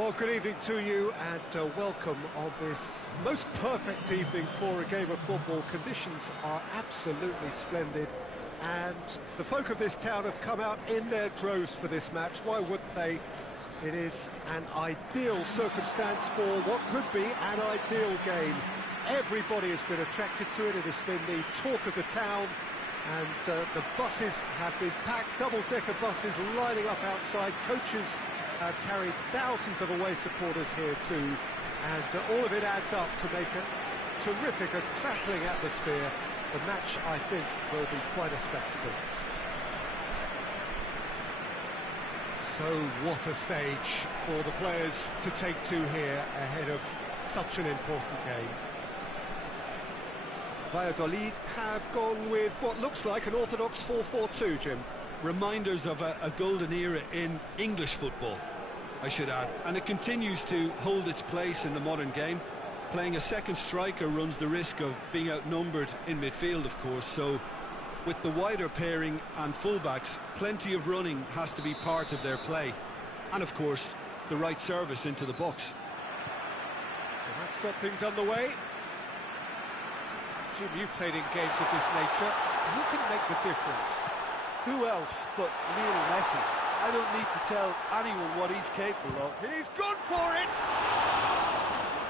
Well, good evening to you and welcome on this most perfect evening for a game of football. Conditions are absolutely splendid and the folk of this town have come out in their droves for this match. Why wouldn't they? It is an ideal circumstance for what could be an ideal game. Everybody has been attracted to it. It has been the talk of the town, and the buses have been packed, double-decker buses lining up outside. Coaches have carried thousands of away supporters here too, and all of it adds up to make a terrific, a crackling atmosphere. The match, I think, will be quite a spectacle. So what a stage for the players to take to here ahead of such an important game. Valladolid have gone with what looks like an orthodox 4-4-2, Jim. Reminders of a golden era in English football, I should add, and it continues to hold its place in the modern game. Playing a second striker runs the risk of being outnumbered in midfield, of course, so with the wider pairing and fullbacks, plenty of running has to be part of their play, and of course the right service into the box. So that's got things underway. Jim, you've played in games of this nature. Who can make the difference? Who else but Lionel Messi? I don't need to tell anyone what he's capable of. He's gone for it!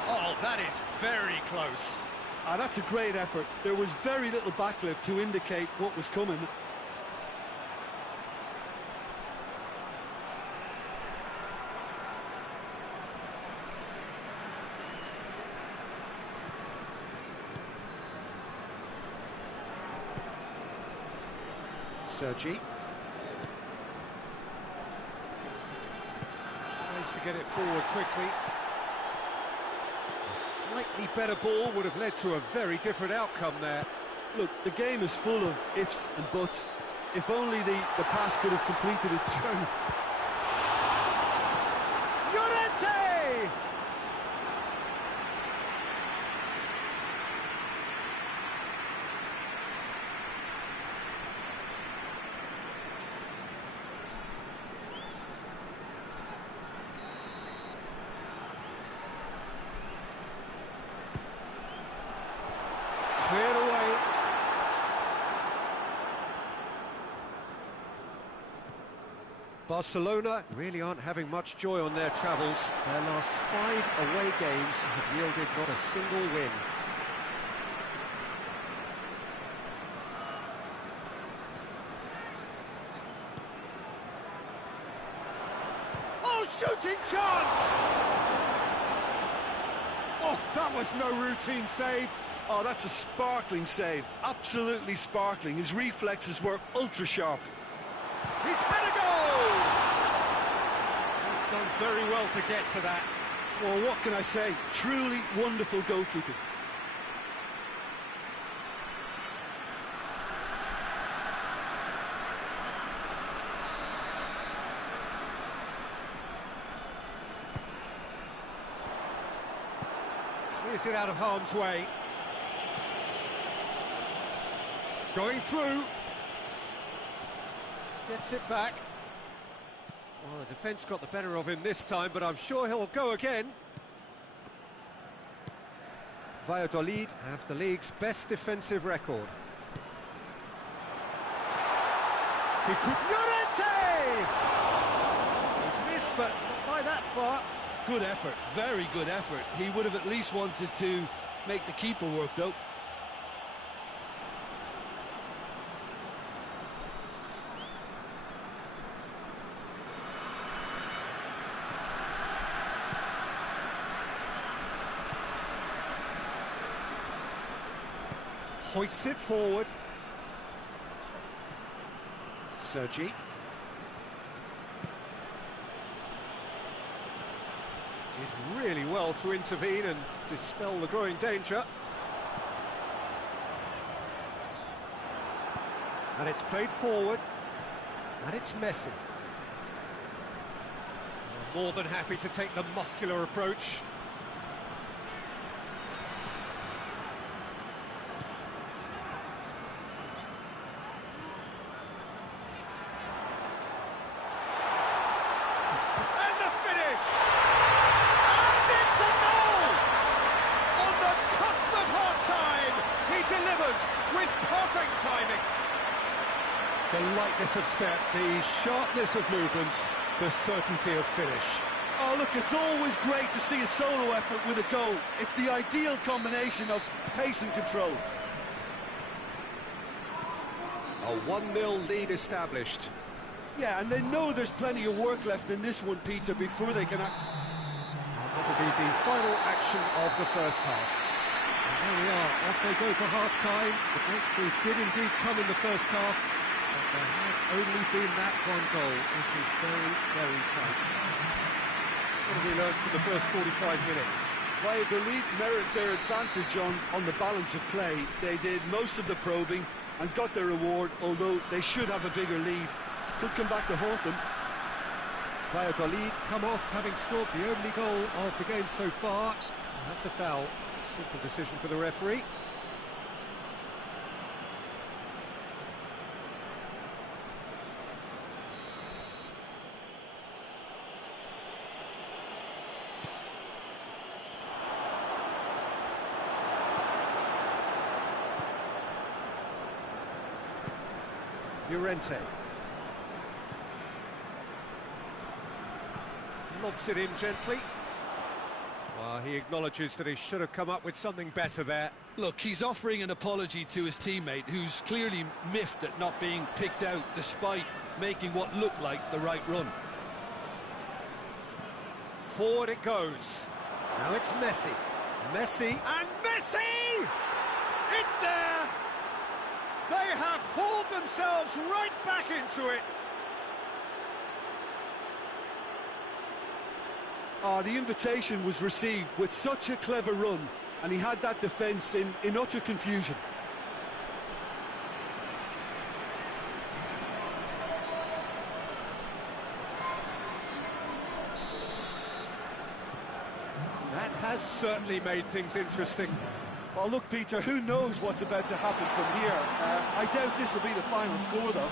Oh, that is very close. That's a great effort. There was very little backlift to indicate what was coming. Sergi tries to get it forward quickly. A slightly better ball would have led to a very different outcome there. Look, the game is full of ifs and buts. If only the pass could have completed its journey. Llorente! Cleared away. Barcelona really aren't having much joy on their travels. Their last 5 away games have yielded not a single win. Oh, shooting chance! Oh, that was no routine save. Oh, that's a sparkling save. Absolutely sparkling. His reflexes were ultra sharp. He's had a goal! He's done very well to get to that. Well, what can I say? Truly wonderful goalkeeping. Clears it out of harm's way. Going through. Gets it back. Well, the defence got the better of him this time, but I'm sure he'll go again. Valladolid have the league's best defensive record. He could... Llorente! He's missed, but not by that far. Good effort, very good effort. He would have at least wanted to make the keeper work, though. Hoists it forward. Sergi. Did really well to intervene and dispel the growing danger. And it's played forward. And it's Messi. More than happy to take the muscular approach. And the finish! The lightness of step, the sharpness of movement, the certainty of finish. Oh, look, it's always great to see a solo effort with a goal. It's the ideal combination of pace and control. A 1-0 lead established. Yeah, and they know there's plenty of work left in this one, Peter, before they can act. That'll be the final action of the first half. And there we are, off they go for half-time. The breakthrough did indeed come in the first half, but there has only been that one goal. It is very, very tight. What have we learned from the first 45 minutes? Valladolid merit their advantage on the balance of play. They did most of the probing and got their reward, although they should have a bigger lead. Could come back to haunt them. Valladolid come off having scored the only goal of the game so far. And that's a foul. A simple decision for the referee. Llorente. Lobs it in gently. Well, he acknowledges that he should have come up with something better there. Look, he's offering an apology to his teammate, who's clearly miffed at not being picked out despite making what looked like the right run. Forward it goes. Now it's Messi. Messi and Messi! It's there! They have hauled themselves right back into it. The invitation was received with such a clever run, and he had that defence in utter confusion. That has certainly made things interesting. Oh, look, Peter, who knows what's about to happen from here? I doubt this will be the final score, though.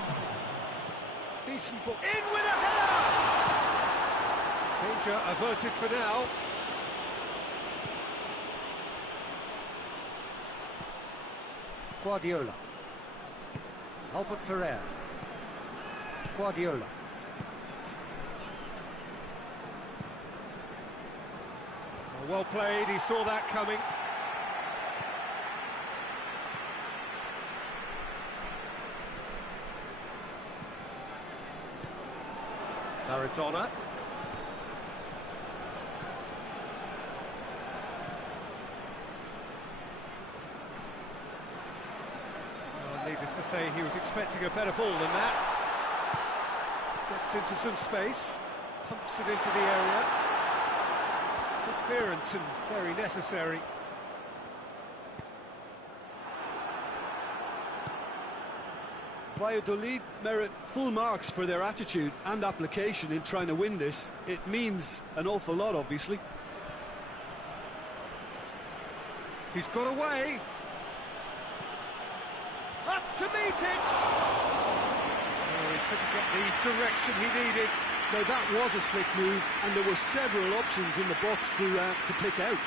Decent ball. In with a header! Danger averted for now. Guardiola. Albert Ferrer. Guardiola. Well played, he saw that coming. Maradona. Well, needless to say, he was expecting a better ball than that. Gets into some space, pumps it into the area. Good clearance and very necessary. Valladolid merit full marks for their attitude and application in trying to win this. It means an awful lot, obviously. He's got away. Up to meet it. Oh, he couldn't get the direction he needed. Now that was a slick move, and there were several options in the box to pick out.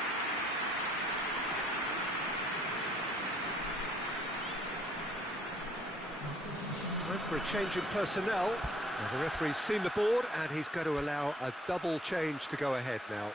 Time for a change in personnel. Now, the referee's seen the board, and he's going to allow a double change to go ahead now.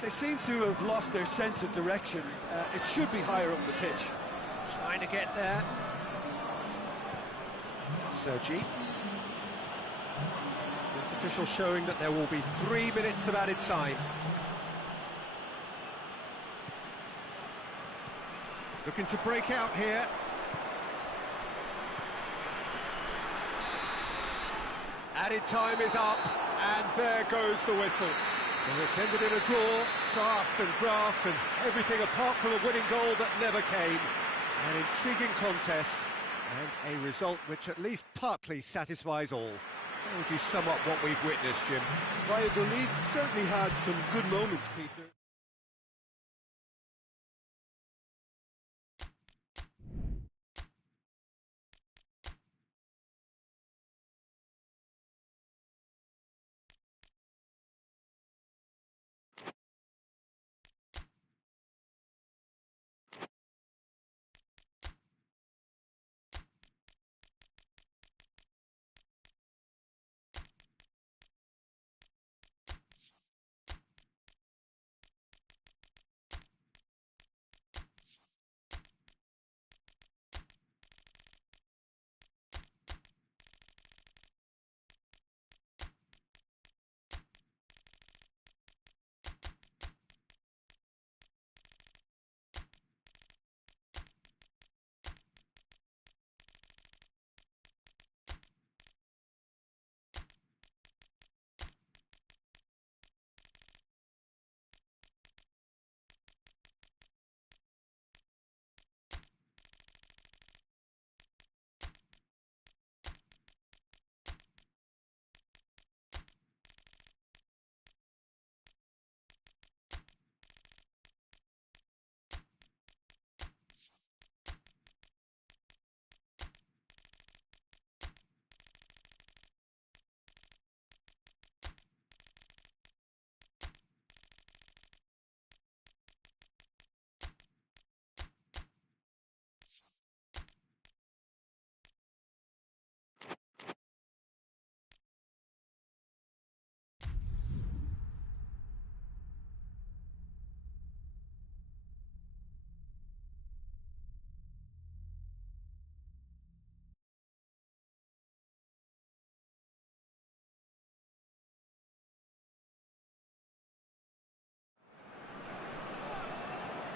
They seem to have lost their sense of direction. It should be higher up the pitch. Trying to get there. Sergi. The official showing that there will be 3 minutes of added time. Looking to break out here. Added time is up, and there goes the whistle. And it's ended in a draw, draft and graft and everything apart from a winning goal that never came. An intriguing contest and a result which at least partly satisfies all. How would you sum up what we've witnessed, Jim? Valladolid certainly had some good moments, Peter.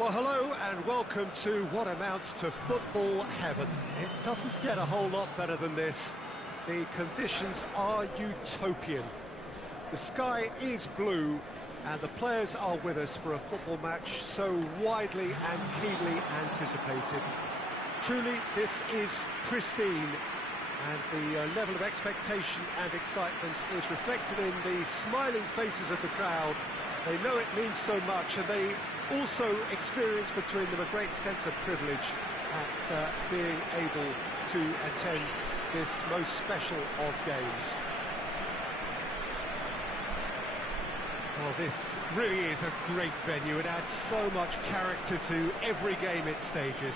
Well, hello and welcome to what amounts to football heaven. It doesn't get a whole lot better than this. The conditions are utopian. The sky is blue and the players are with us for a football match so widely and keenly anticipated. Truly, this is pristine, and the level of expectation and excitement is reflected in the smiling faces of the crowd. They know it means so much, and they also experience between them a great sense of privilege at being able to attend this most special of games. Well, this really is a great venue. It adds so much character to every game it stages.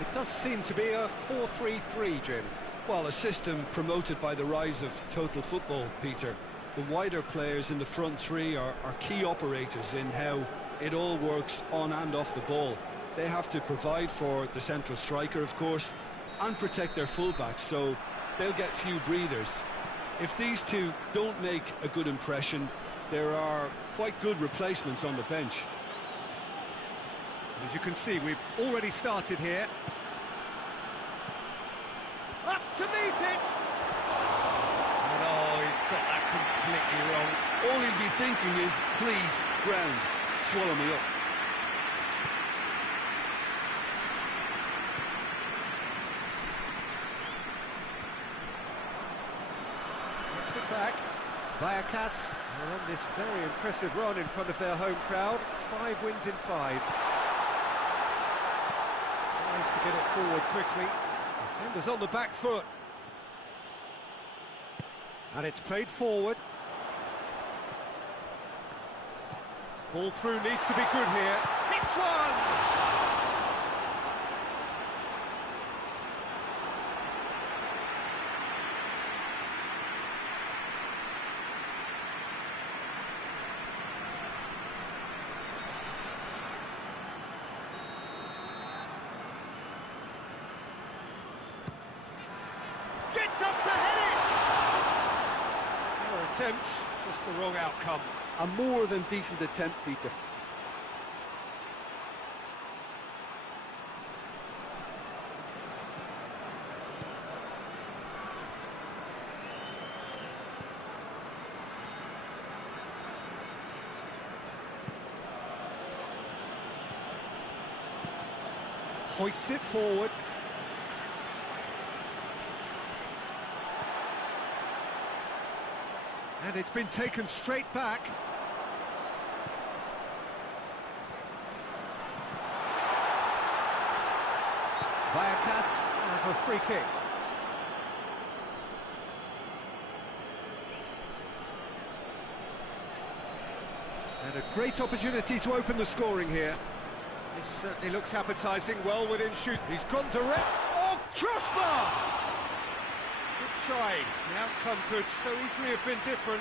It does seem to be a 4-3-3, Jim. Well, a system promoted by the rise of total football, Peter. The wider players in the front three are key operators in how it all works on and off the ball. They have to provide for the central striker, of course, and protect their fullbacks, so they'll get few breathers. If these two don't make a good impression, there are quite good replacements on the bench. As you can see, we've already started here. Up to meet it! And oh, he's got that completely wrong. All he'll be thinking is, please, ground, swallow me up. Gets it back. Vallecas are on this very impressive run in front of their home crowd. 5 wins in 5. Tries to get it forward quickly. Defenders on the back foot. And it's played forward. Ball through needs to be good here. Hits one! Gets up to head it! Fair attempt, just the wrong outcome. A more than decent attempt, Peter. Hoists it forward. And it's been taken straight back. Vallecas have a free kick. And a great opportunity to open the scoring here. This certainly looks appetising, well within shoot. He's gone direct. Oh, crossbar! Good try. The outcome could so easily have been different.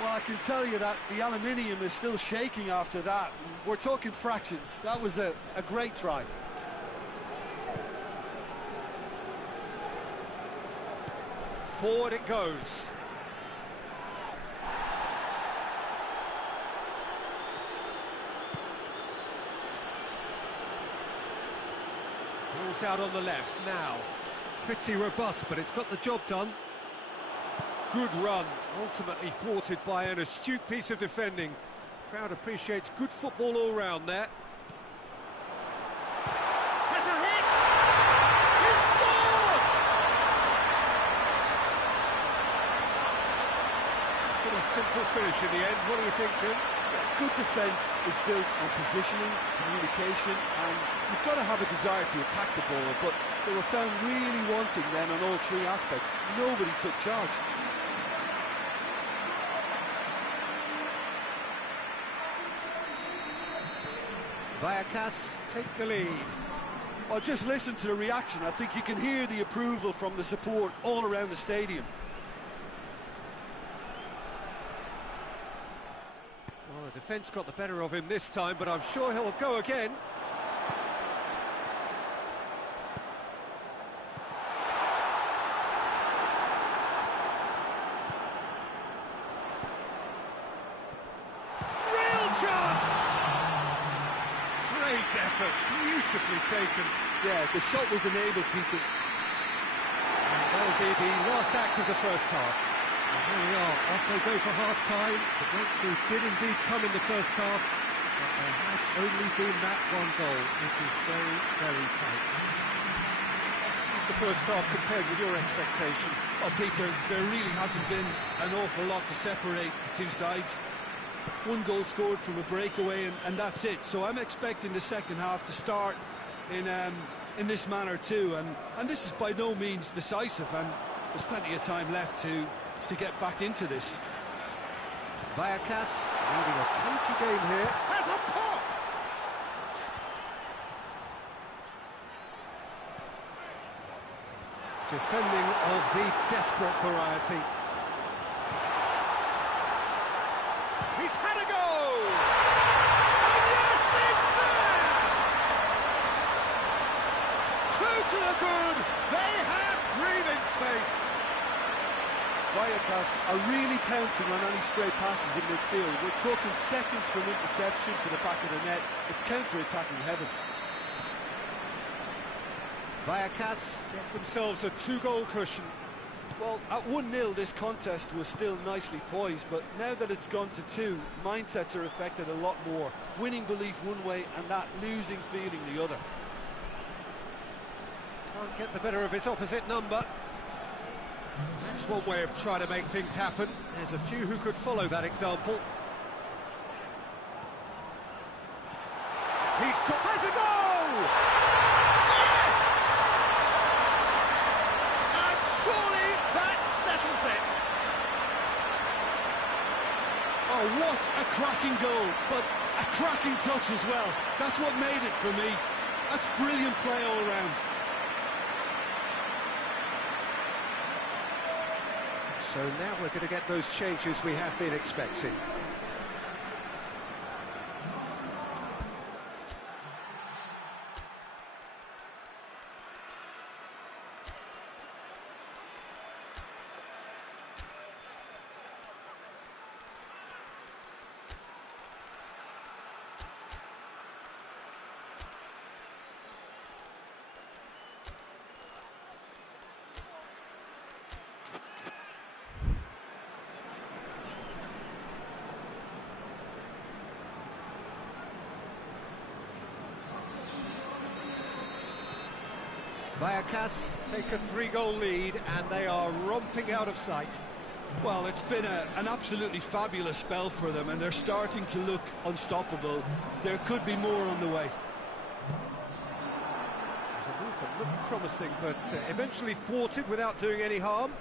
Well, I can tell you that the aluminium is still shaking after that. We're talking fractions. That was a great try. Forward it goes. Ball's out on the left now. Pretty robust, but it's got the job done. Good run, ultimately thwarted by an astute piece of defending. Crowd appreciates good football all round there. Has a hit! He's scored! Pretty simple finish in the end. What do you think, Jim? Good defence is built on positioning, communication, and you've got to have a desire to attack the ball, but they were found really wanting then on all three aspects. Nobody took charge. Vallecas take the lead. Well, just listen to the reaction. I think you can hear the approval from the support all around the stadium. Well, the defence got the better of him this time, but I'm sure he'll go again. Real chance! Great effort, beautifully taken. Yeah, the shot was enabled, Peter. And that'll be the last act of the first half. And here we are, off they go for half-time. The breakthrough did indeed come in the first half, but there has only been that one goal. It is very, very tight. How's the first half compared with your expectation? Oh, Peter, there really hasn't been an awful lot to separate the two sides. One goal scored from a breakaway, and that's it. So I'm expecting the second half to start in this manner too. And this is by no means decisive, and there's plenty of time left to get back into this. Vallecas leading a cagey game here. Has a pop! Defending of the desperate variety. He's had a go! And yes, it's there! Two to the good. They have breathing space. Vallecas are really pouncing on any stray passes in midfield. We're talking seconds from interception to the back of the net. It's counter-attacking heaven. Vallecas get themselves a two-goal cushion. Well, at 1-0, this contest was still nicely poised, but now that it's gone to 2, mindsets are affected a lot more. Winning belief one way and that losing feeling the other. Can't get the better of his opposite number. That's one way of trying to make things happen. There's a few who could follow that example. Has a goal! Yes! And surely that settles it. Oh, what a cracking goal, but a cracking touch as well. That's what made it for me. That's brilliant play all round. So now we're going to get those changes we have been expecting. Vallecano take a 3-goal lead, and they are romping out of sight. Well, it's been an absolutely fabulous spell for them, and they're starting to look unstoppable. There could be more on the way. There's a move that looked promising, but eventually thwarted without doing any harm.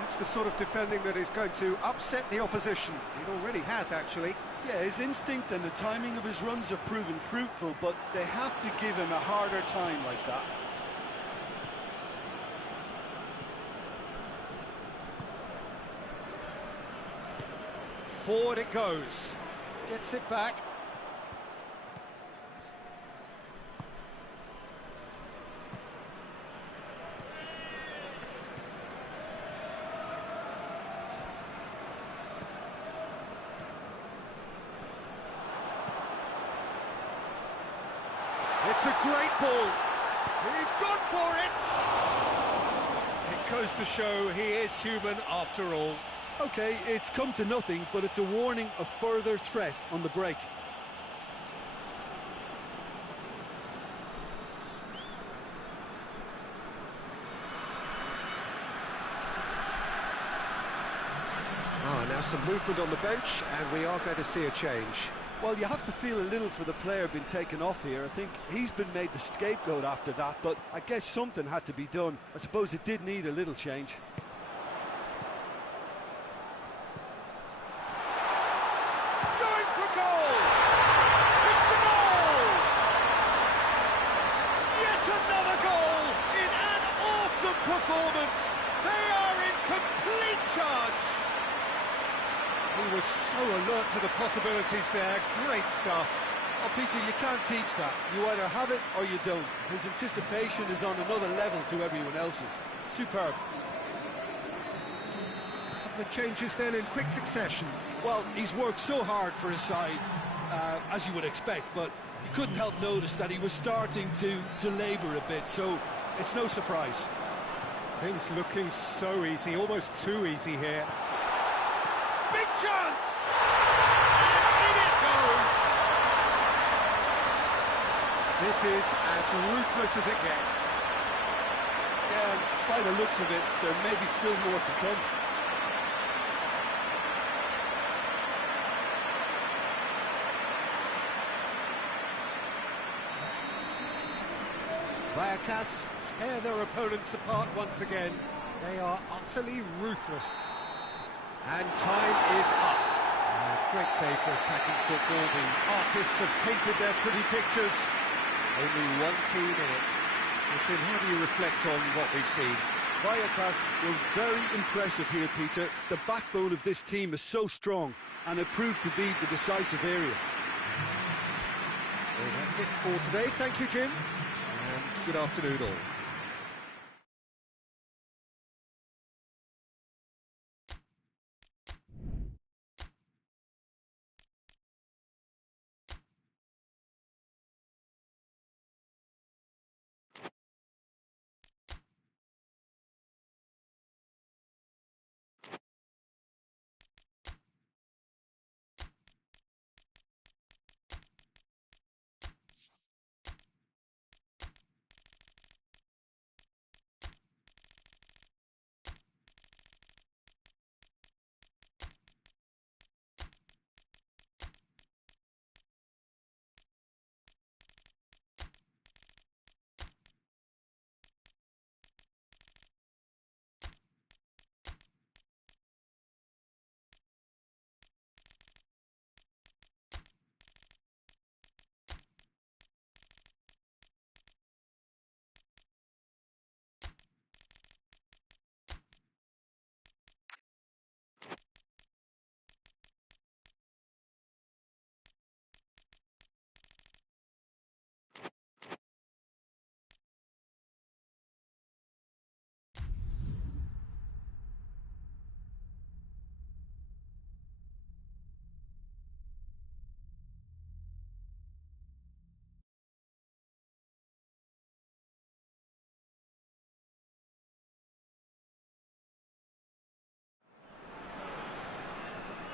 That's the sort of defending that is going to upset the opposition. It already has, actually. Yeah, his instinct and the timing of his runs have proven fruitful, but they have to give him a harder time like that. Forward it goes. Gets it back. It's a great ball. He's gone for it. It goes to show he is human after all. Okay, it's come to nothing, but it's a warning of further threat on the break. Now some movement on the bench, and we are going to see a change. Well, you have to feel a little for the player being taken off here. I think he's been made the scapegoat after that, but I guess something had to be done. I suppose it did need a little change. Going for goal! It's a goal! Yet another goal in an awesome performance. They are in complete charge. He was so alert to the possibilities there. Great stuff. Oh, Peter, you can't teach that. You either have it or you don't. His anticipation is on another level to everyone else's. Superb. The changes then in quick succession. Well, he's worked so hard for his side, as you would expect, but you couldn't help notice that he was starting to labour a bit, so it's no surprise. Things looking so easy, almost too easy here. Big chance! And in it goes! This is as ruthless as it gets. Yeah, by the looks of it, there may be still more to come. Vallecano tear their opponents apart once again. They are utterly ruthless. And time is up. A great day for attacking football. The artists have painted their pretty pictures. Only one team in it. So, how do you reflect on what we've seen? Vallecano was very impressive here, Peter. The backbone of this team is so strong, and it proved to be the decisive area. So that's it for today. Thank you, Jim. And good afternoon all.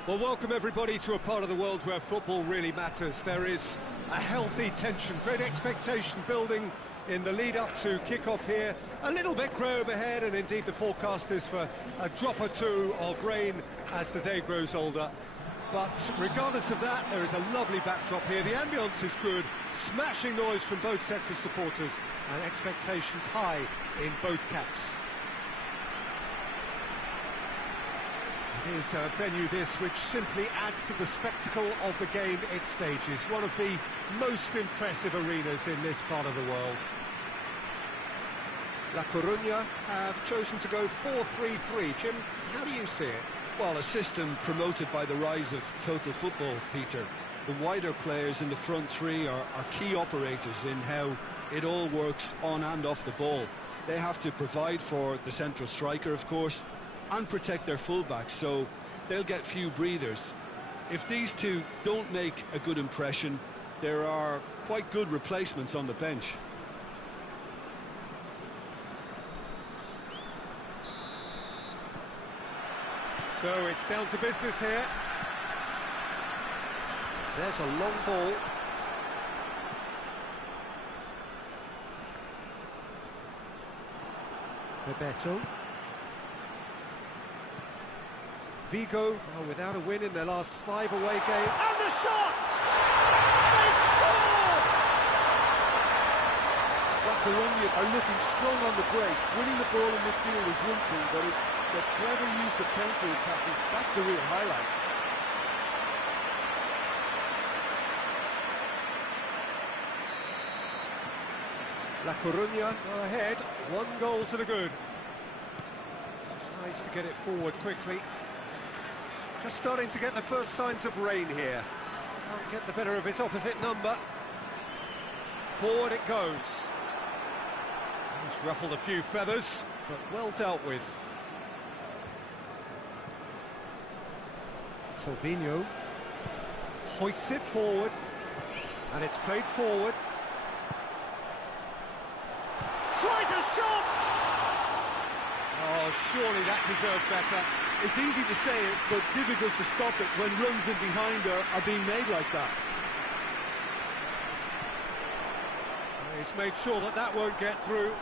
Well, welcome everybody to a part of the world where football really matters. There is a healthy tension, great expectation building in the lead-up to kick-off here. A little bit grey overhead, and indeed the forecast is for a drop or two of rain as the day grows older. But regardless of that, there is a lovely backdrop here. The ambience is good, smashing noise from both sets of supporters, and expectations high in both camps. It is a venue this which simply adds to the spectacle of the game it stages. One of the most impressive arenas in this part of the world. La Coruña have chosen to go 4-3-3. Jim, how do you see it? Well, a system promoted by the rise of total football, Peter. The wider players in the front three are key operators in how it all works on and off the ball. They have to provide for the central striker, of course, and protect their fullbacks, so they'll get few breathers. If these two don't make a good impression, there are quite good replacements on the bench. So it's down to business here. There's a long ball. Bebeto. VIGO are without a win in their last 5 away games. And the shot! They score! La Coruña are looking strong on the break. Winning the ball in midfield is one thing, but it's the clever use of counter-attacking. That's the real highlight. La Coruña go ahead, 1 goal to the good. Tries to get it forward quickly. Just starting to get the first signs of rain here. Can't get the better of its opposite number. Forward it goes. It's ruffled a few feathers, but well dealt with. Silvino hoists it forward, and it's played forward. Tries a shot! Oh, surely that deserved better. It's easy to say it, but difficult to stop it when runs in behind are being made like that. He's made sure that that won't get through.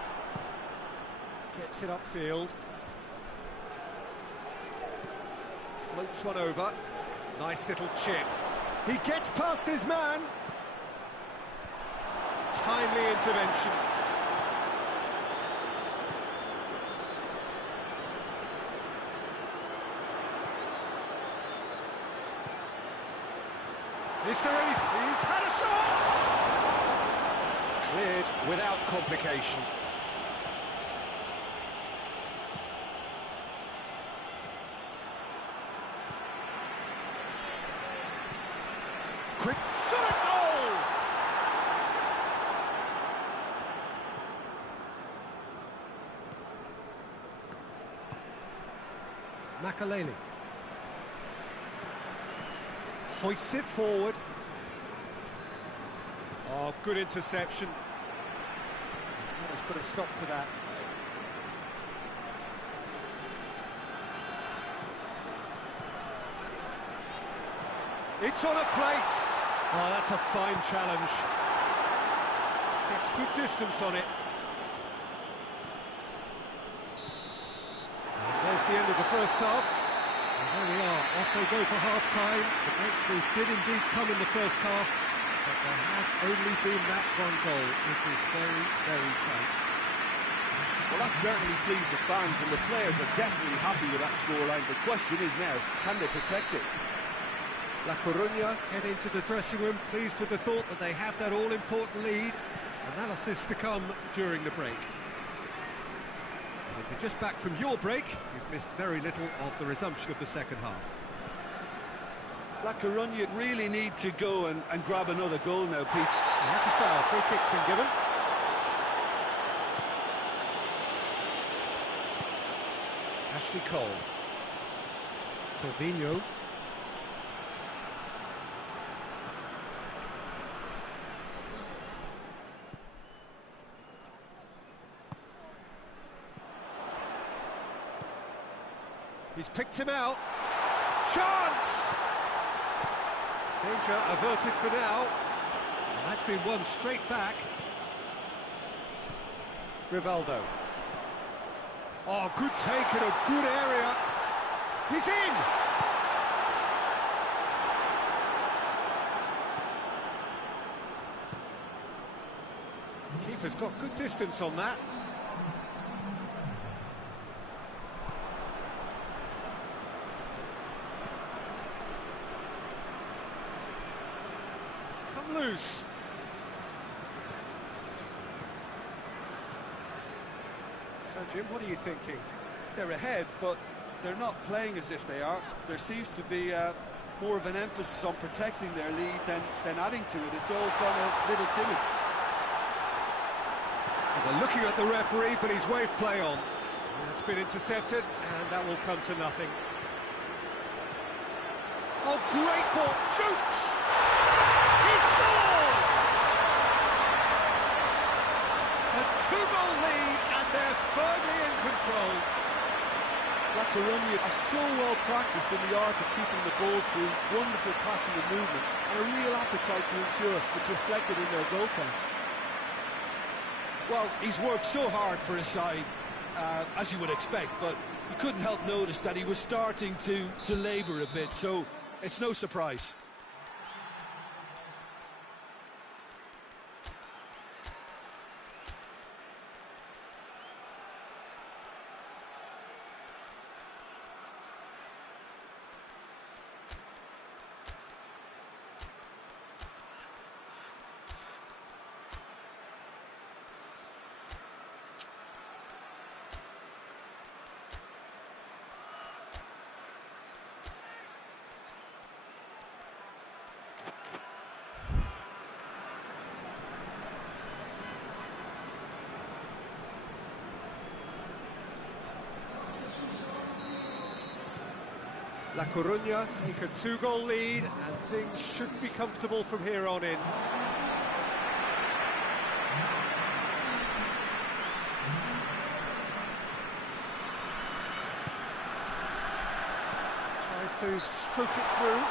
Gets it upfield. Floats one over. Nice little chip. He gets past his man. Timely intervention. Is there any... He's had a shot! Cleared without complication. Quick shot at goal! Makaleli. Hoists it forward. Oh, good interception. Let's put a stop to that. It's on a plate. Oh, that's a fine challenge. Gets good distance on it. And there's the end of the first half. And there we are, off they go for half-time. The breakthrough did indeed come in the first half, but there has only been that 1 goal. It is very, very tight. Well, that certainly pleased the fans, and the players are definitely happy with that scoreline. The question is now, can they protect it? La Coruña head into the dressing room, pleased with the thought that they have that all-important lead. Analysis to come during the break. If you're just back from your break, you've missed very little of the resumption of the second half. La Coruña really need to go and grab another goal now, Pete. And that's a foul. Free kick's been given. Ashley Cole. Silvino. He's picked him out. Chance! Danger averted for now. And that's been won straight back. Rivaldo. Oh, good take in a good area. He's in! Keeper's got good distance on that. It's come loose. So, Jim, what are you thinking? They're ahead, but they're not playing as if they are. There seems to be more of an emphasis on protecting their lead than adding to it. It's all gone a little timid. They're looking at the referee, but he's waved play on. It's been intercepted, and that will come to nothing. Oh, great ball! Shoots! He scores! A two-goal lead, and they're firmly in control. La Coruña are so well practiced in the art of keeping the ball through, wonderful passing and movement, and a real appetite to ensure it's reflected in their goal count. Well, he's worked so hard for his side, as you would expect, but you couldn't help notice that he was starting to labour a bit, so it's no surprise. La Coruña take a two-goal lead, and things should be comfortable from here on in. Tries to stroke it through.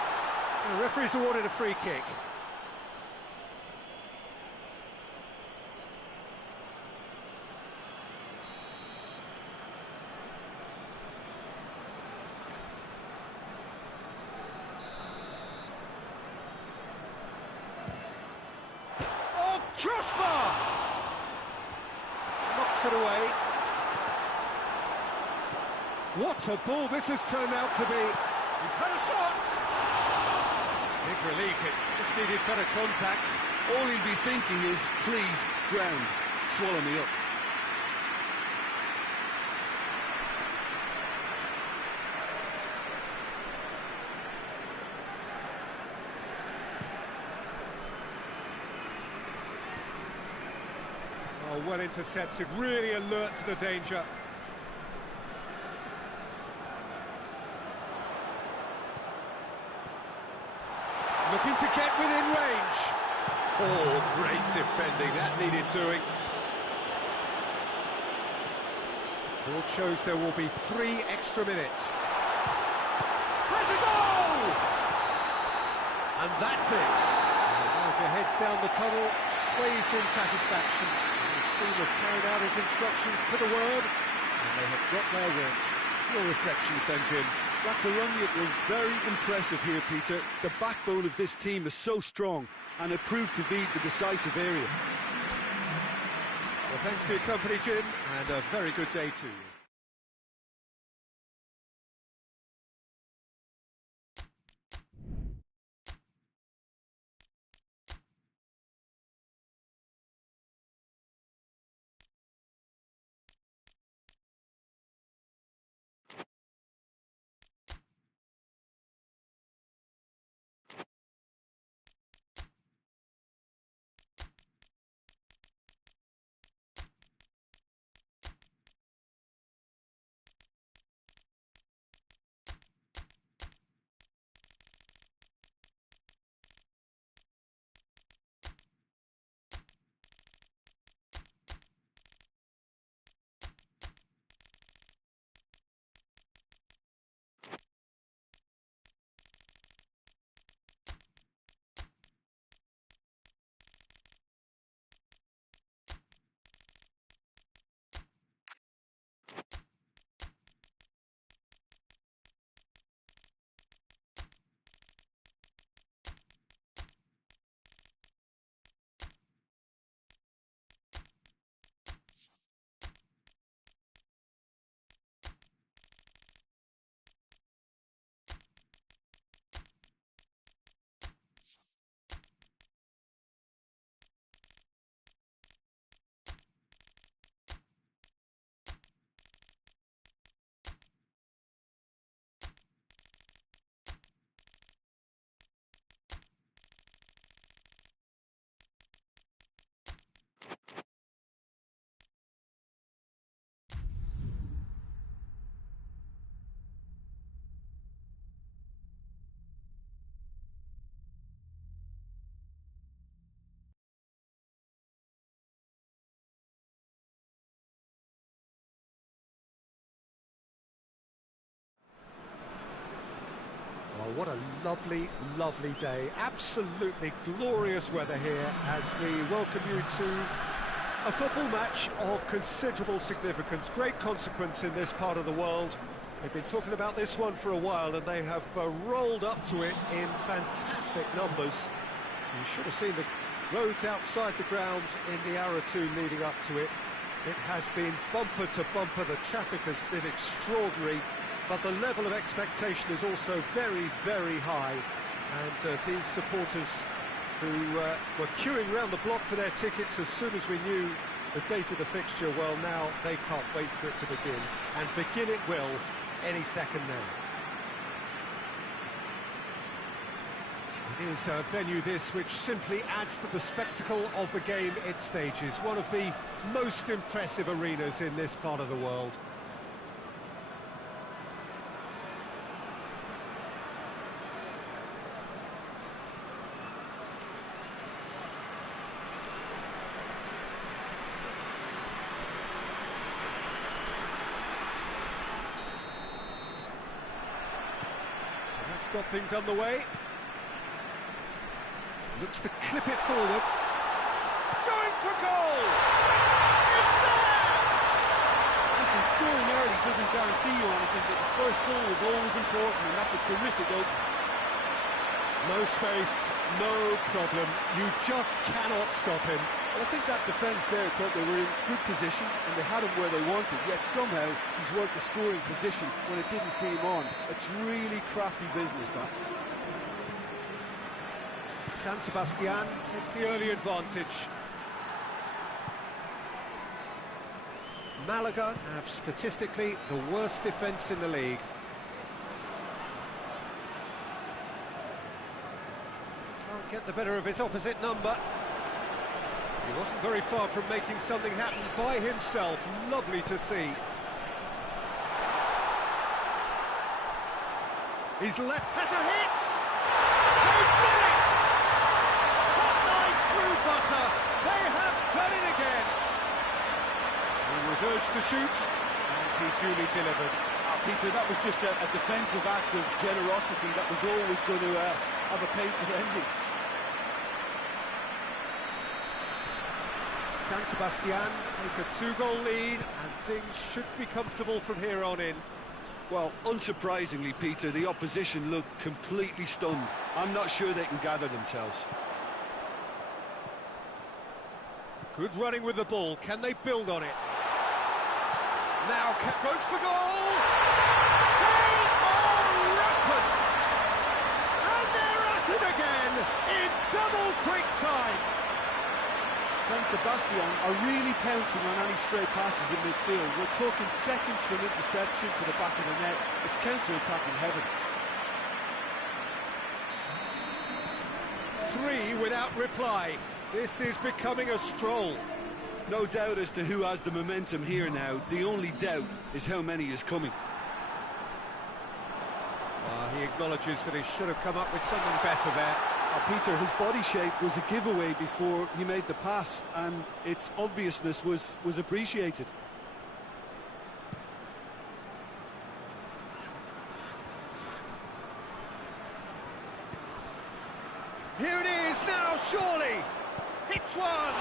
The referee's awarded a free kick. Crossbar! Knocks it away. What a ball this has turned out to be. He's had a shot! Big relief, it just needed better contact. All he'll be thinking is, please, ground, swallow me up. Oh, well intercepted, really alert to the danger. Looking to get within range. Oh, great defending, that needed doing. Board shows there will be 3 extra minutes. Has a goal! And that's it. Roger heads down the tunnel, swathed in satisfaction. His team have carried out his instructions to the word, and they have got their win. Your reflections then, Jim? La Coruña were very impressive here, Peter. The backbone of this team is so strong, and it proved to be the decisive area. Well, thanks for your company, Jim, and a very good day to you. what a lovely, lovely day. Absolutely glorious weather here as we welcome you to a football match of considerable significance, great consequence in this part of the world. They've been talking about this one for a while and they have rolled up to it in fantastic numbers. You should have seen the roads outside the ground in the hour or two leading up to it. It has been bumper to bumper, the traffic has been extraordinary, but the level of expectation is also very, very high. And these supporters who were queuing round the block for their tickets as soon as we knew the date of the fixture, well, now they can't wait for it to begin. And begin it will any second now. It is a venue this which simply adds to the spectacle of the game it stages. One of the most impressive arenas in this part of the world. So that's got things underway. Looks to clip it forward. Going for goal! It's there! Listen, scoring early doesn't guarantee you anything, but the first goal is always important, and that's a terrific opening. No space, no problem. You just cannot stop him. Well, I think that defence there thought they were in good position, and they had him where they wanted, yet somehow he's worked the scoring position when it didn't see him on. It's really crafty business, that. San Sebastian take the early advantage. Malaga have statistically the worst defence in the league. Can't get the better of his opposite number. He wasn't very far from making something happen by himself. Lovely to see. He's left, has a hit! They've done it! Butter, they have done it again. He was urged to shoot, and he duly delivered. Peter, that was just a defensive act of generosity that was always going to have a painful ending. San Sebastian take a 2-goal lead, and things should be comfortable from here on in. Well, unsurprisingly, Peter, the opposition look completely stunned. I'm not sure they can gather themselves. Good running with the ball. Can they build on it? Now goes for goal! They are rampant! And they're at it again in double quick time! San Sebastian are really pouncing on any stray passes in midfield. We're talking seconds from interception to the back of the net. It's counter-attacking heaven. 3 without reply. This is becoming a stroll. No doubt as to who has the momentum here now. The only doubt is how many is coming. He acknowledges that he should have come up with something better there. Peter, his body shape was a giveaway before he made the pass, and its obviousness was appreciated. Here it is now, surely! Hits one!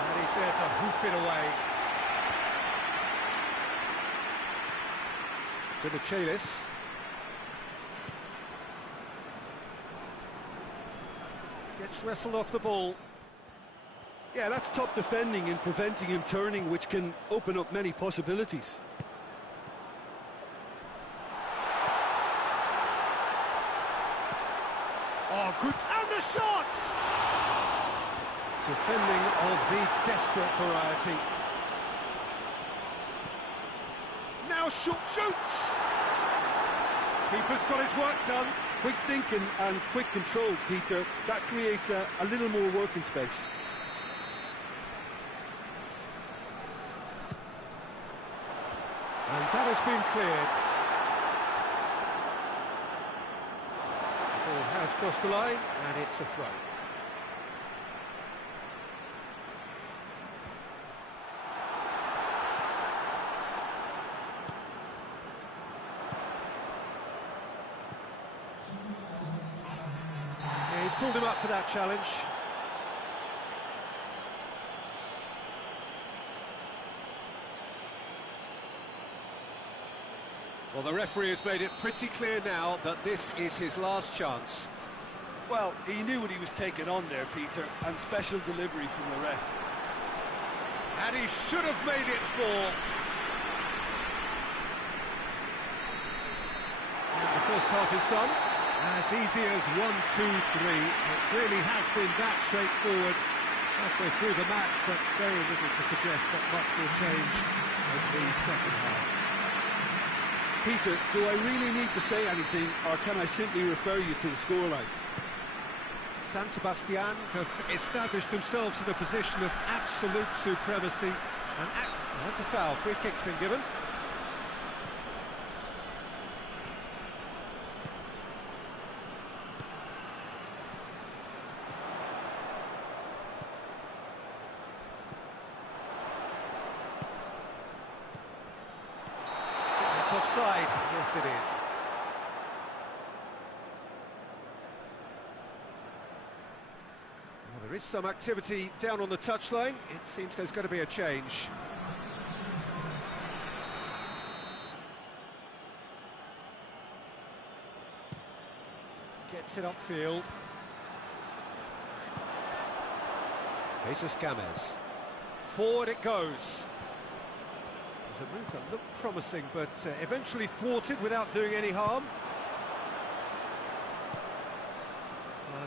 And he's there to hoof it away. To Michaelis. Gets wrestled off the ball. Yeah, that's top defending and preventing him turning, which can open up many possibilities. Oh, good. And the shot! Defending of the desperate variety. Now shoots! Keeper's got his work done. Quick thinking and quick control, Peter. That creates a little more working space. And that has been cleared. The ball has crossed the line, and it's a throw. pulled him up for that challenge. Well, the referee has made it pretty clear now that this is his last chance. Well, he knew what he was taking on there, Peter, and special delivery from the ref. And he should have made it 4. And the first half is done. As easy as 1, 2, 3. It really has been that straightforward halfway through the match, but very little to suggest that much will change in the second half. Peter, do I really need to say anything, or can I simply refer you to the scoreline? San Sebastian have established themselves in a position of absolute supremacy. And that's a foul. Free kick's been given. It's offside. Yes, it is. Well, there is some activity down on the touchline. It seems there's going to be a change. Gets it upfield. Jesus Gomez. Forward it goes. It was a move that looked promising, but eventually thwarted without doing any harm.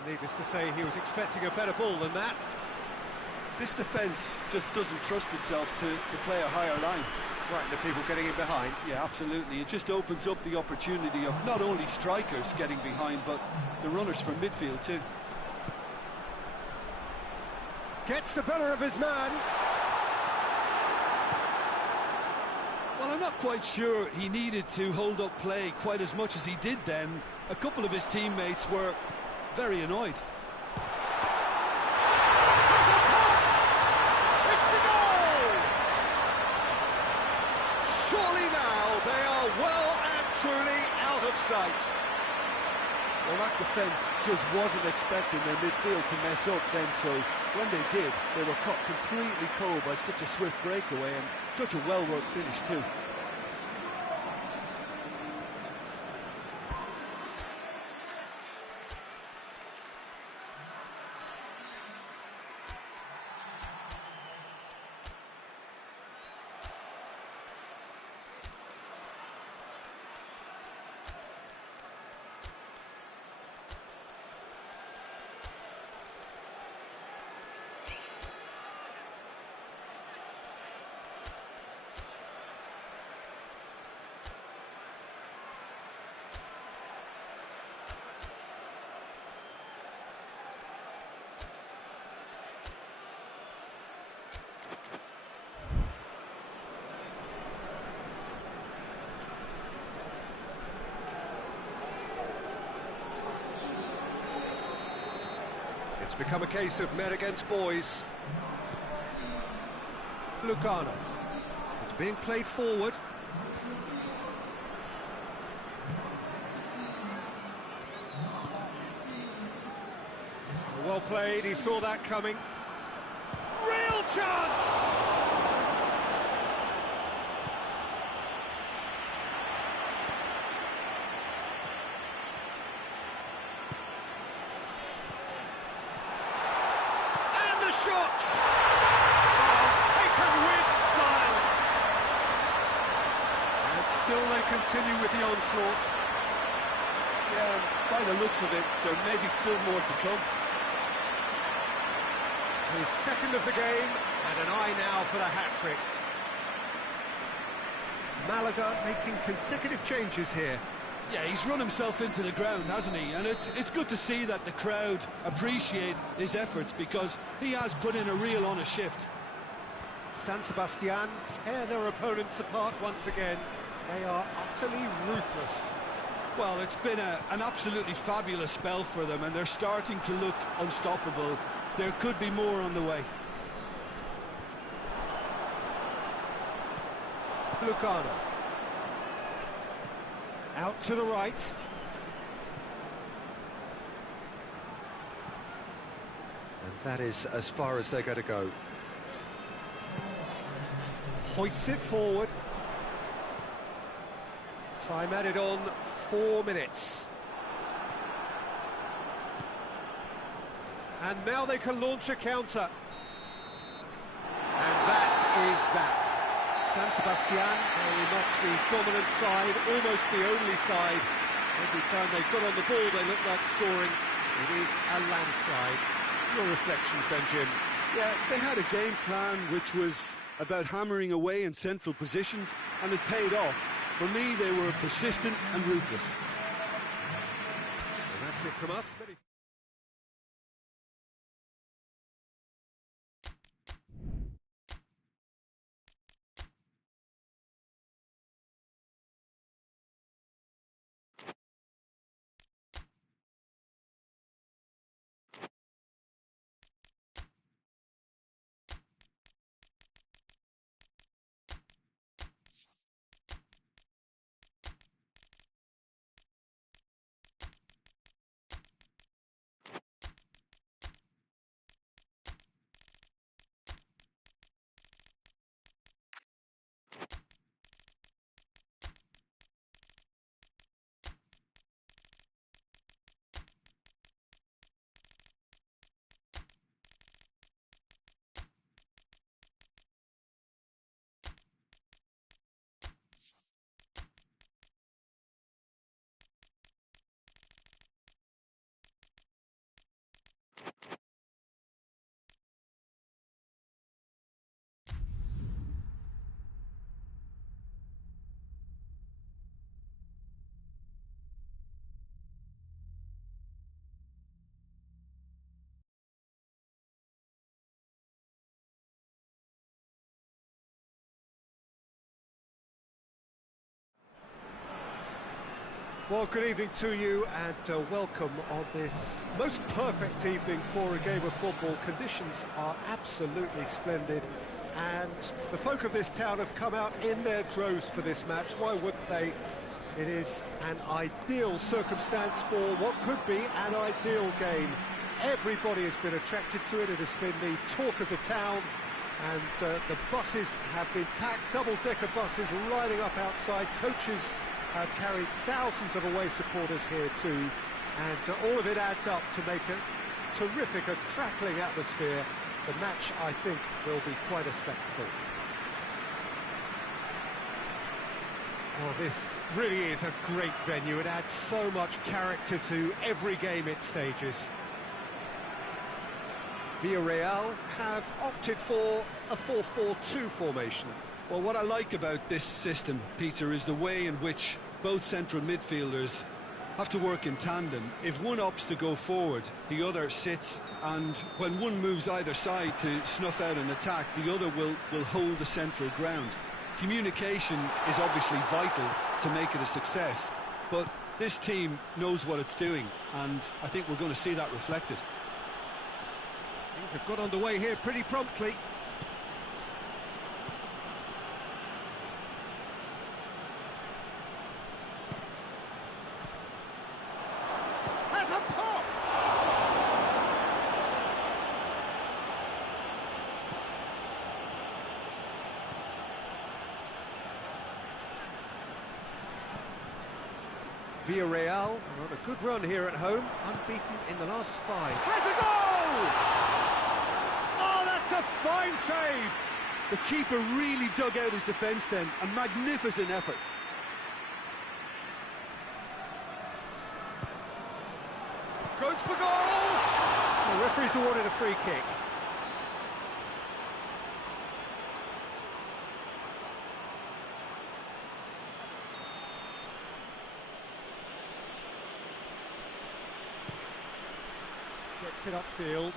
Needless to say, he was expecting a better ball than that. This defence just doesn't trust itself to play a higher line. Frightened of people getting in behind. Yeah, absolutely. It just opens up the opportunity of not only strikers getting behind, but the runners from midfield too. Gets the better of his man. Well, I'm not quite sure he needed to hold up play quite as much as he did then. A couple of his teammates were very annoyed. It's a goal! Surely now they are well and truly out of sight. Well, that defence just wasn't expecting their midfield to mess up then, so when they did, they were caught completely cold by such a swift breakaway and such a well-worked finish too. It's become a case of men against boys. Lucano. It's being played forward. Well played, he saw that coming. Real chance! Shot! Oh, taken with style! And still they continue with the onslaught. Yeah, by the looks of it, there may be still more to come. His second of the game, and an eye now for the hat-trick. Malaga making consecutive changes here. Yeah, he's run himself into the ground, hasn't he? And it's good to see that the crowd appreciate his efforts, because he has put in a real honest shift. San Sebastian tear their opponents apart once again. They are utterly ruthless. Well, it's been an absolutely fabulous spell for them, and they're starting to look unstoppable. There could be more on the way. Lucano. Out to the right. That is as far as they're going to go. Hoists it forward. Time added on, 4 minutes. And now they can launch a counter. And that is that. San Sebastian, very much the dominant side, almost the only side. Every time they got on the ball, they looked like scoring. It is a landslide. Your reflections then, Jim? Yeah, they had a game plan which was about hammering away in central positions, and it paid off. For me, they were persistent and ruthless. And that's it from us. Well, good evening to you and welcome on this most perfect evening for a game of football. Conditions are absolutely splendid and the folk of this town have come out in their droves for this match. Why wouldn't they? It is an ideal circumstance for what could be an ideal game. Everybody has been attracted to it. It has been the talk of the town and the buses have been packed, double-decker buses lining up outside. Coaches have carried thousands of away supporters here too, and all of it adds up to make a terrific, a crackling atmosphere. The match, I think, will be quite a spectacle. Well, this really is a great venue. It adds so much character to every game it stages. Villarreal have opted for a 4-4-2 formation. Well, what I like about this system, Peter, is the way in which both central midfielders have to work in tandem. If one opts to go forward, the other sits, and when one moves either side to snuff out an attack, the other will hold the central ground. Communication is obviously vital to make it a success, but this team knows what it's doing, and I think we're going to see that reflected. Things have got underway here pretty promptly. Villarreal are on a good run here at home, unbeaten in the last 5. Has a goal! Oh, that's a fine save! The keeper really dug out his defence then, a magnificent effort. Goes for goal! The referee's awarded a free kick. Gets it upfield.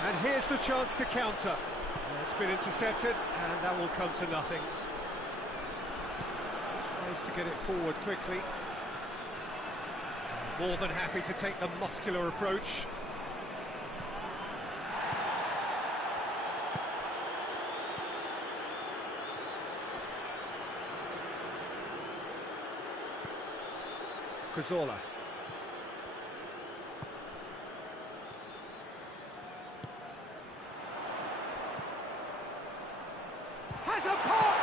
And here's the chance to counter. It's been intercepted, and that will come to nothing. Tries to get it forward quickly. More than happy to take the muscular approach. Cazorla. Has a pop!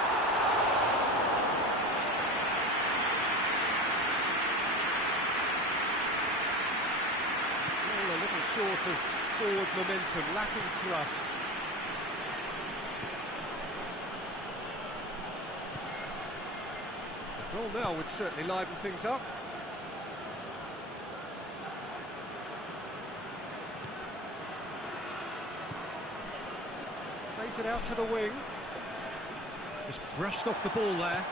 Well, a little short of forward momentum, lacking thrust. A goal now would certainly liven things up. Plays it out to the wing. Just brushed off the ball there.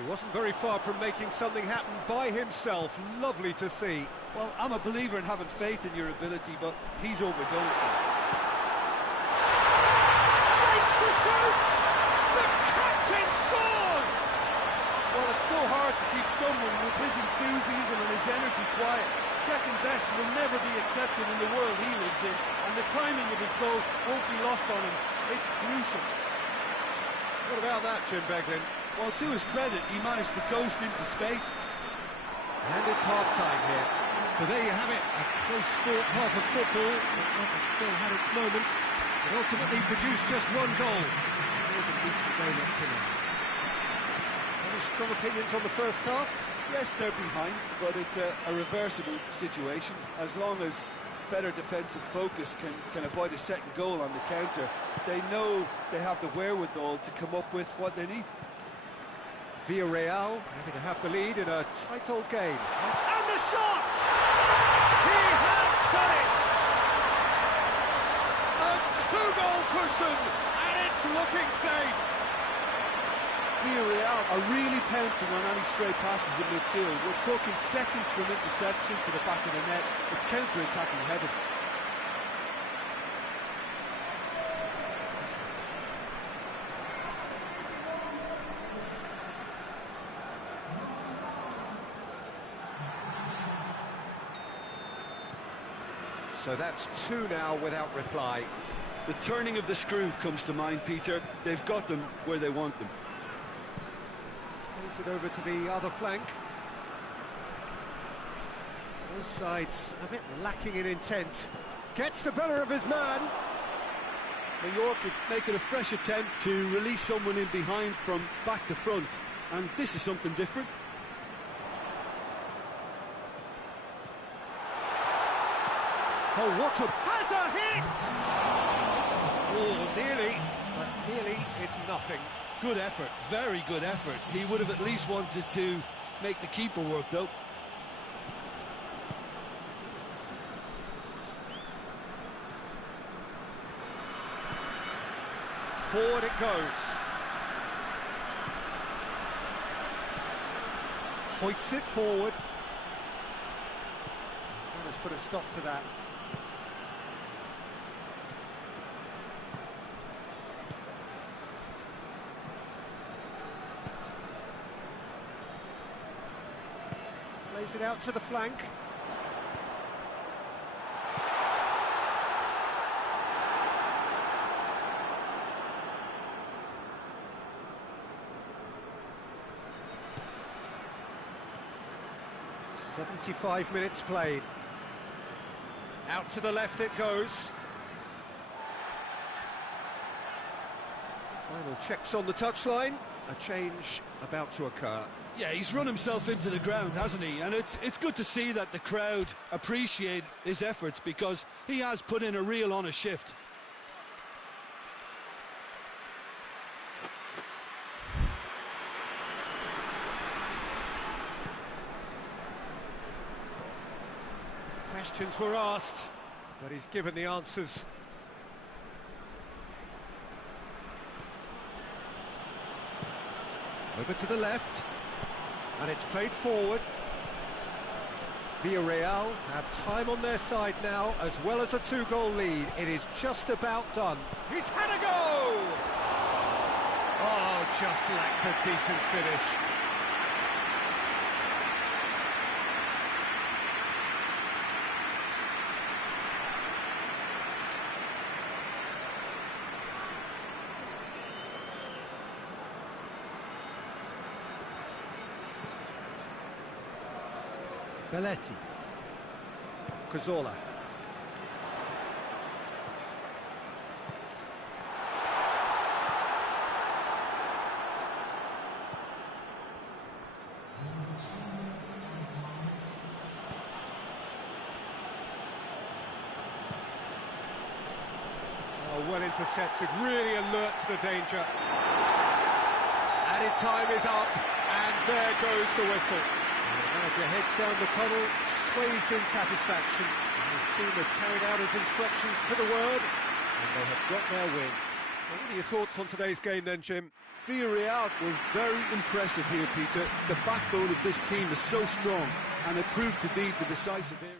He wasn't very far from making something happen by himself. Lovely to see. Well, I'm a believer in having faith in your ability, but he's overdone it. Shapes to shoot! The captain scores! Well, it's so hard to keep someone with his enthusiasm and his energy quiet. Second best will never be accepted in the world he lives in, and the timing of his goal won't be lost on him. It's crucial. What about that, Jim Beglin? Well, to his credit, he managed to ghost into space. And it's half-time here. So there you have it, a close-fought half of football, but one that still had its moments. It ultimately produced just one goal. It was a decent game up to now. Any strong opinions on the first half? Yes, they're behind, but it's a reversible situation. As long as better defensive focus can avoid a second goal on the counter, they know they have the wherewithal to come up with what they need. Villarreal happy to have the lead in a tight old game. And the shot! He has done it! A two-goal cushion, and it's looking safe! Villarreal are really pouncing on any stray passes in midfield. We're talking seconds from interception to the back of the net. It's counter-attacking heaven. So that's two now without reply. The turning of the screw comes to mind, Peter. They've got them where they want them. Plays it over to the other flank. Both sides a bit lacking in intent. Gets the better of his man. Mallorca making a fresh attempt to release someone in behind from back to front. And this is something different. Oh, what a... has a hit! Oh, nearly, but nearly is nothing. Good effort, very good effort. He would have at least wanted to make the keeper work, though. Forward it goes. Hoists it forward. And has put a stop to that. Plays it out to the flank. "75 minutes played. Out to the left it goes. Final checks on the touchline. A change about to occur. Yeah, he's run himself into the ground, hasn't he? And it's good to see that the crowd appreciate his efforts, because he has put in a real honest shift. Questions were asked, but he's given the answers. Over to the left, and it's played forward. Villarreal have time on their side now, as well as a two-goal lead. It is just about done. He's had a go! Oh, just lacks a decent finish. Belletti. Cazorla. Oh, well intercepted, really alert to the danger. Added time is up, and there goes the whistle. The manager heads down the tunnel, swathed in satisfaction. His team have carried out his instructions to the word, and they have got their win. Well, what are your thoughts on today's game then, Jim? Villarreal were very impressive here, Peter. The backbone of this team is so strong, and it proved to be the decisive area.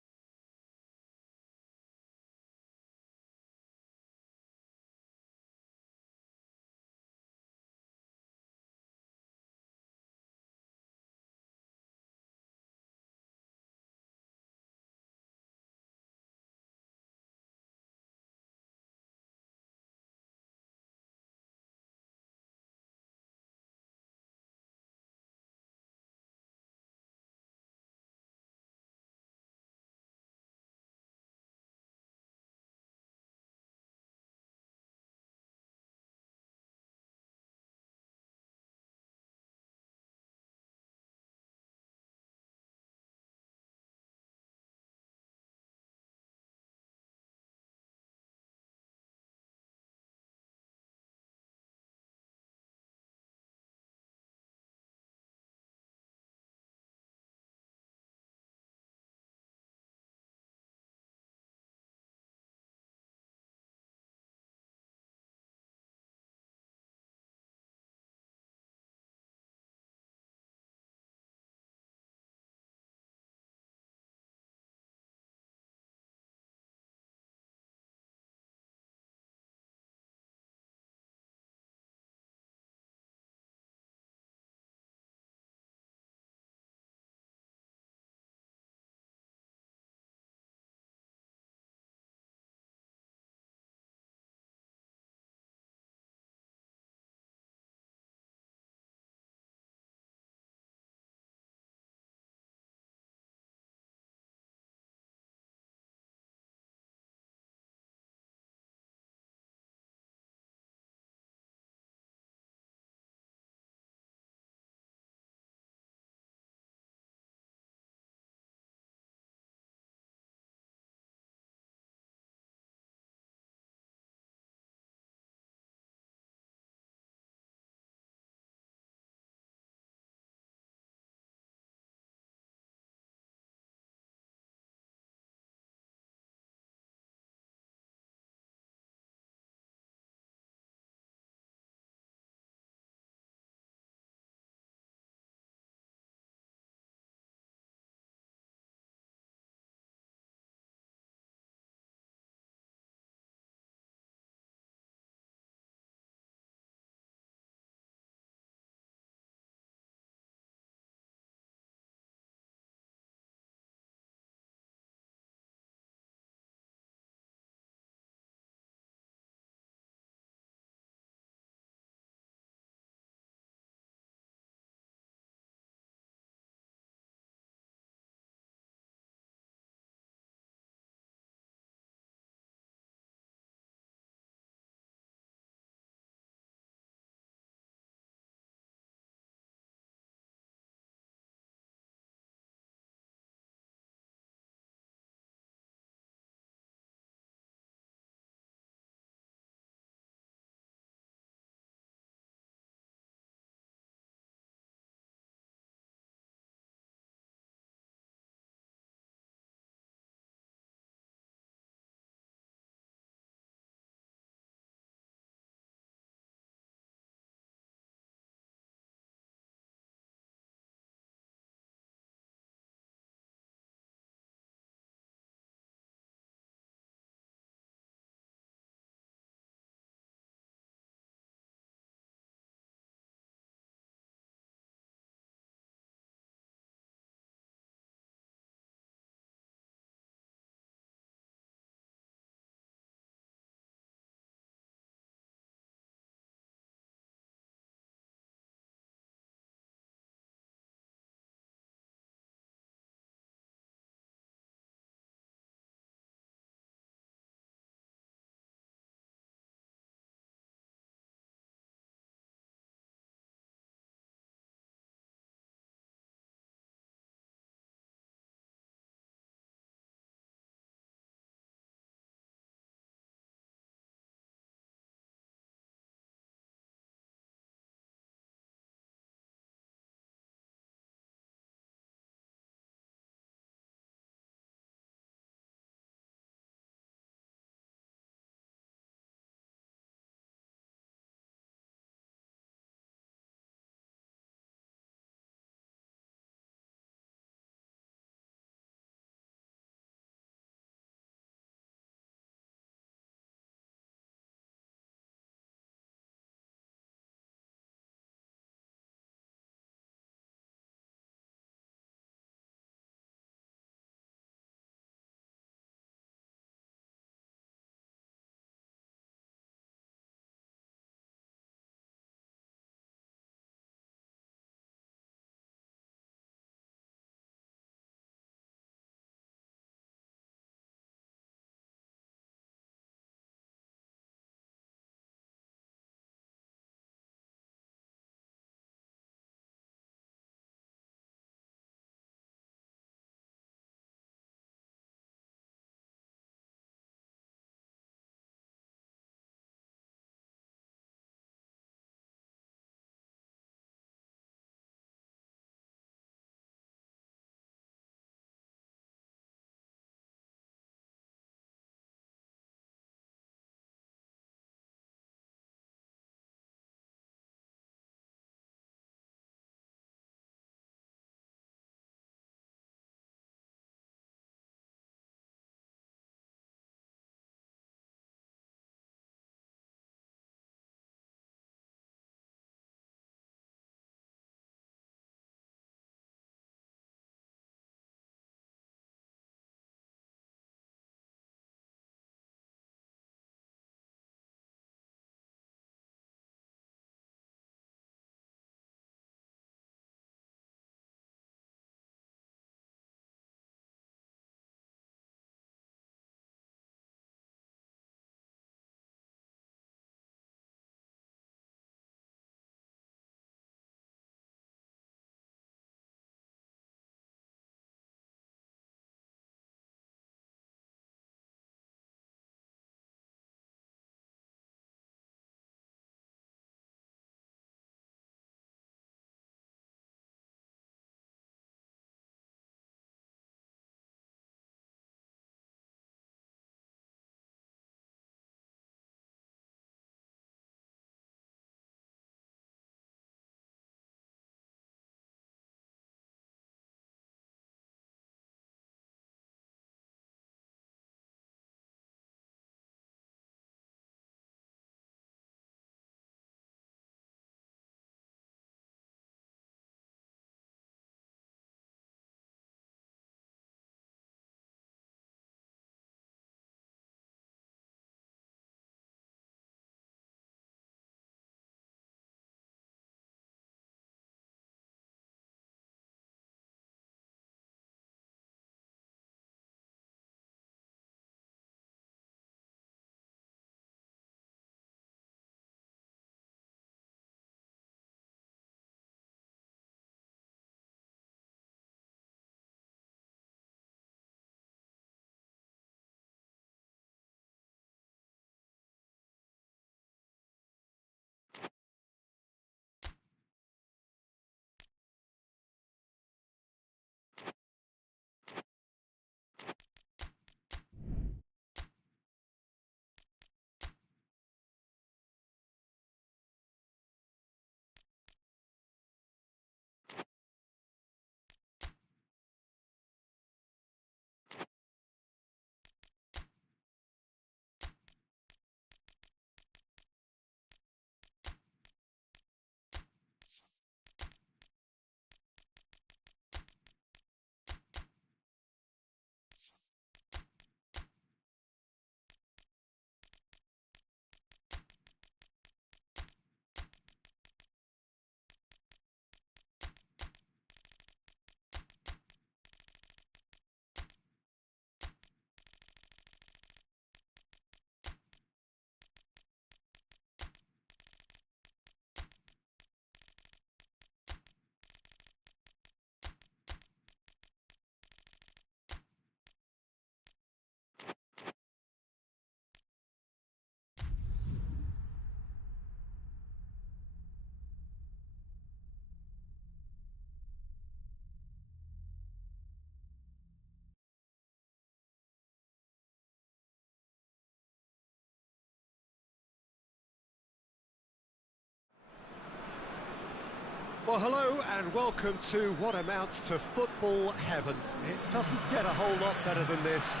Well, hello and welcome to what amounts to football heaven. It doesn't get a whole lot better than this.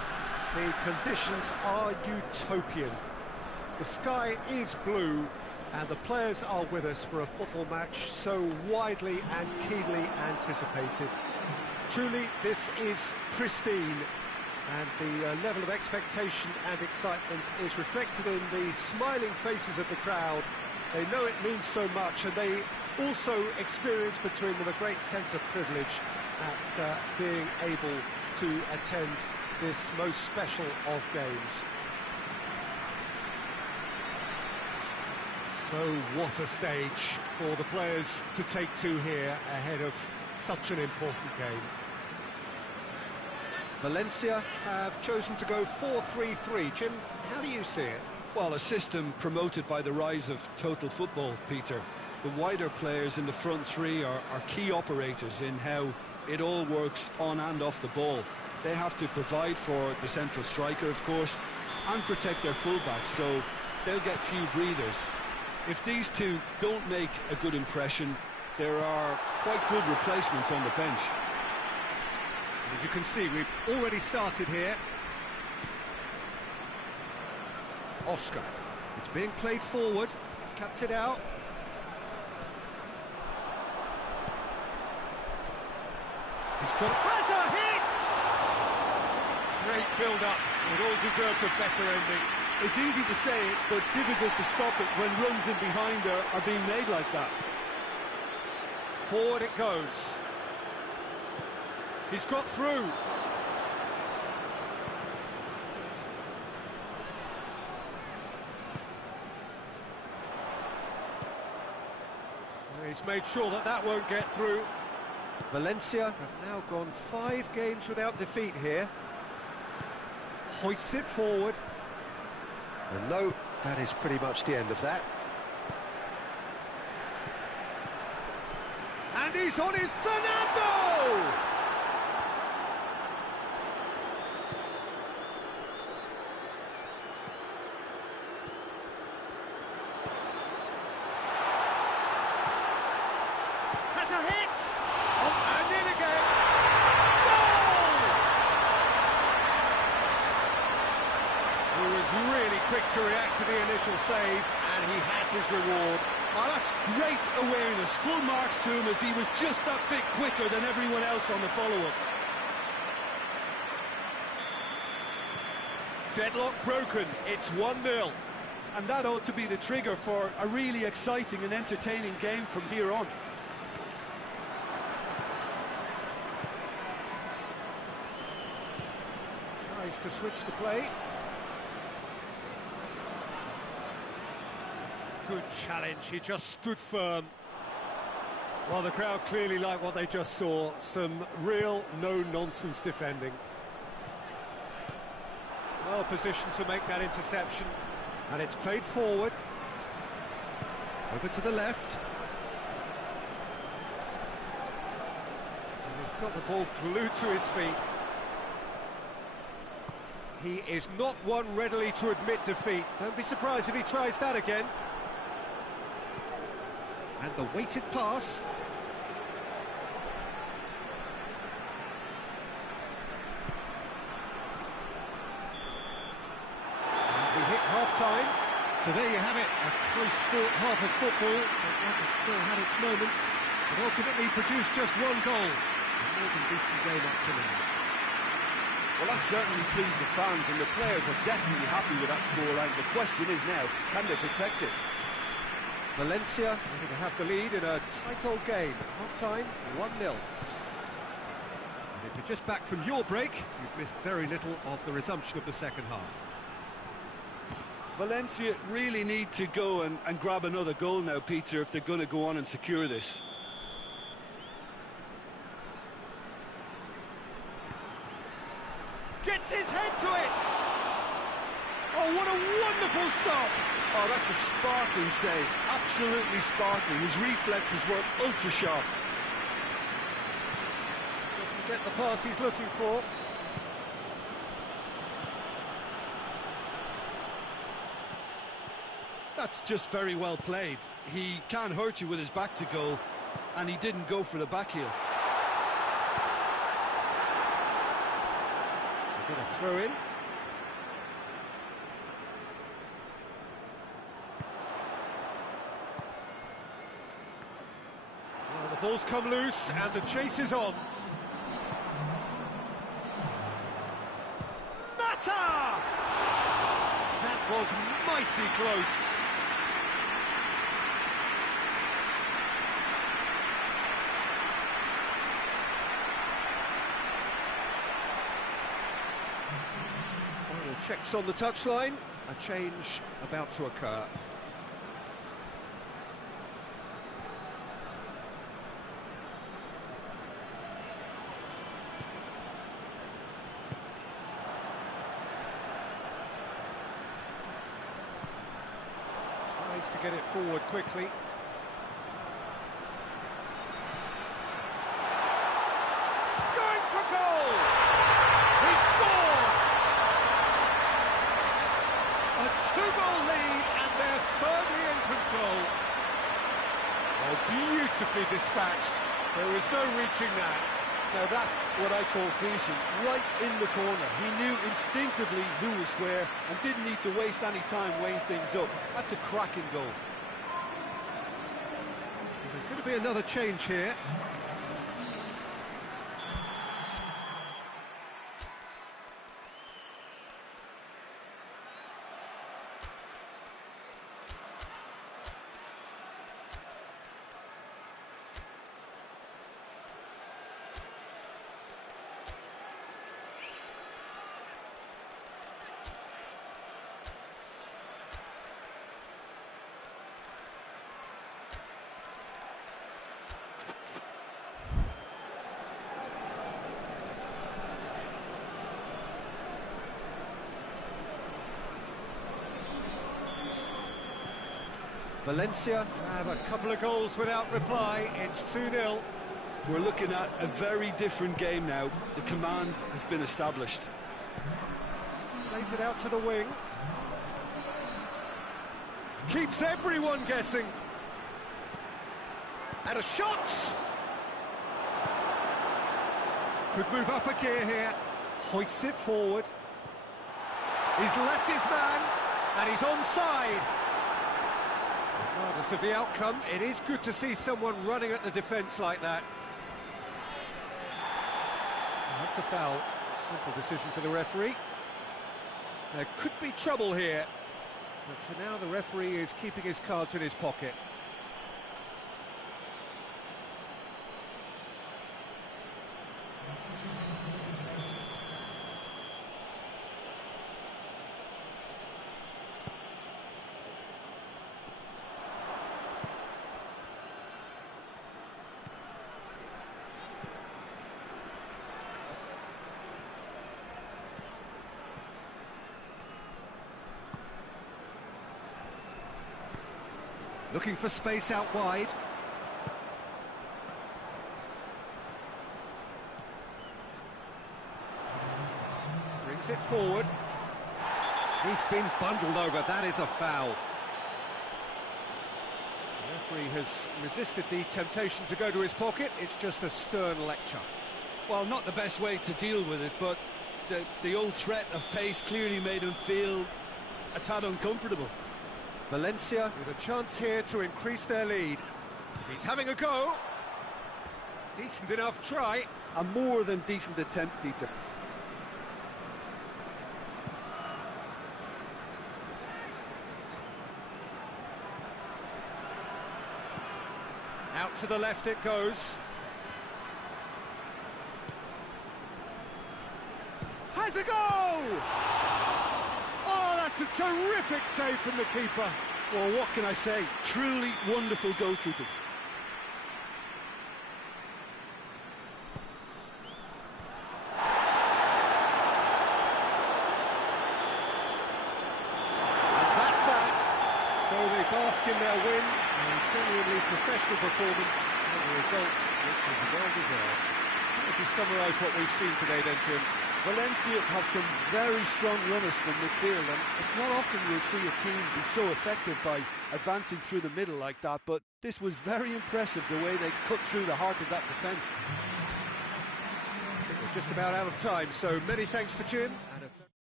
The conditions are utopian. The sky is blue and the players are with us for a football match so widely and keenly anticipated. Truly, this is pristine, and the level of expectation and excitement is reflected in the smiling faces of the crowd. They know it means so much, and they also experience between them a great sense of privilege at being able to attend this most special of games. So what a stage for the players to take to here ahead of such an important game. Valencia have chosen to go 4-3-3. Jim, how do you see it? Well, a system promoted by the rise of total football, Peter. The wider players in the front three are key operators in how it all works on and off the ball. They have to provide for the central striker, of course, and protect their fullbacks, so they'll get few breathers. If these two don't make a good impression, there are quite good replacements on the bench. As you can see, we've already started here. Oscar. It's being played forward. Cuts it out. He's got... Has a hit! Great build-up. It all deserved a better ending. It's easy to say it, but difficult to stop it when runs in behind are being made like that. Forward it goes. He's got through. He's made sure that that won't get through. Valencia have now gone 5 games without defeat here. Hoists it forward. And no, that is pretty much the end of that. And he's on his Fernando! Has a hit! Oh, and in again! Goal! He was really quick to react to the initial save, and he has his reward. Oh, that's great awareness. Full marks to him as he was just that bit quicker than everyone else on the follow-up. Deadlock broken. It's 1-0. And that ought to be the trigger for a really exciting and entertaining game from here on. Tries to switch the play. Good challenge, he just stood firm. Well, the crowd clearly like what they just saw. Some real no-nonsense defending. Well positioned to make that interception. And it's played forward. Over to the left. And he's got the ball glued to his feet. He is not one readily to admit defeat. Don't be surprised if he tries that again. And the weighted pass. And we hit half-time. So there you have it, a close-fought half of football. But it still had its moments, but ultimately produced just 1 goal. A more than decent game up to now. Well, that certainly pleased the fans, and the players are definitely happy with that scoreline. The question is now, can they protect it? Valencia going to have the lead in a tight old game. Half-time, 1-0. And if you're just back from your break, you've missed very little of the resumption of the second half. Valencia really need to go and grab another goal now, Peter, if they're going to go on and secure this. Gets his head to it! Oh, what a wonderful stop! Oh, that's a sparkling save. Absolutely sparkling. His reflexes were ultra sharp. Doesn't get the pass he's looking for. That's just very well played. He can't hurt you with his back to goal, and he didn't go for the back heel. They're going to throw in. Well, the ball's come loose and the chase is on. That was mighty close. Final checks on the touchline. A change about to occur. To get it forward quickly. Going for goal! He scored! A two-goal lead and they're firmly in control. Oh, beautifully dispatched. There was no reaching that. Now that's what I call finishing, right in the corner. He knew instinctively who was square and didn't need to waste any time weighing things up. That's a cracking goal. There's going to be another change here. Valencia have a couple of goals without reply. It's 2-0. We're looking at a very different game now. The command has been established. Plays it out to the wing. Keeps everyone guessing. And a shot! Could move up a gear here. Hoists it forward. He's left his man, and he's onside. Regardless of the outcome, it is good to see someone running at the defence like that. That's a foul. Simple decision for the referee. There could be trouble here, but for now the referee is keeping his cards in his pocket. Looking for space out wide. Brings it forward. He's been bundled over. That is a foul. The referee has resisted the temptation to go to his pocket. It's just a stern lecture. Well, not the best way to deal with it, but the old threat of pace clearly made him feel a tad uncomfortable. Valencia with a chance here to increase their lead. He's having a go. Decent enough try. A more than decent attempt, Peter. Out to the left it goes. Has a go! Oh, that's a terrific save from the keeper. Well, what can I say? Truly wonderful goalkeeping. And that's that. So they bask in their win. A genuinely professional performance and a result which is well deserved. Let's just summarise what we've seen today then, Jim. Valencia have some very strong runners from midfield, and it's not often you'll see a team be so effective by advancing through the middle like that, but this was very impressive the way they cut through the heart of that defence. I think we're just about out of time, so many thanks to Jim.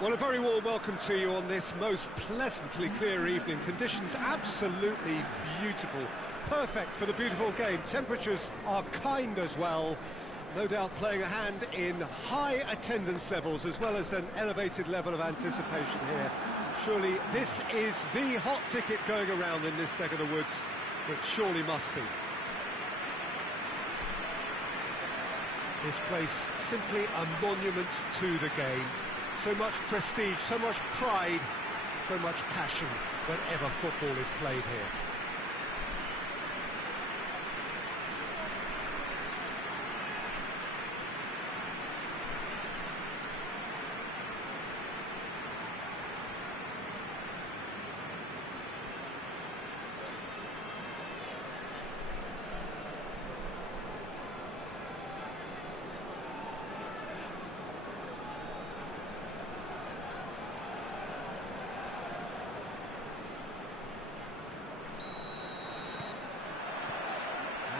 Well, a very warm welcome to you on this most pleasantly clear evening. Conditions absolutely beautiful. Perfect for the beautiful game. Temperatures are kind as well. No doubt playing a hand in high attendance levels as well as an elevated level of anticipation here. Surely this is the hot ticket going around in this neck of the woods. It surely must be. This place simply a monument to the game. So much prestige, so much pride, so much passion whenever football is played here.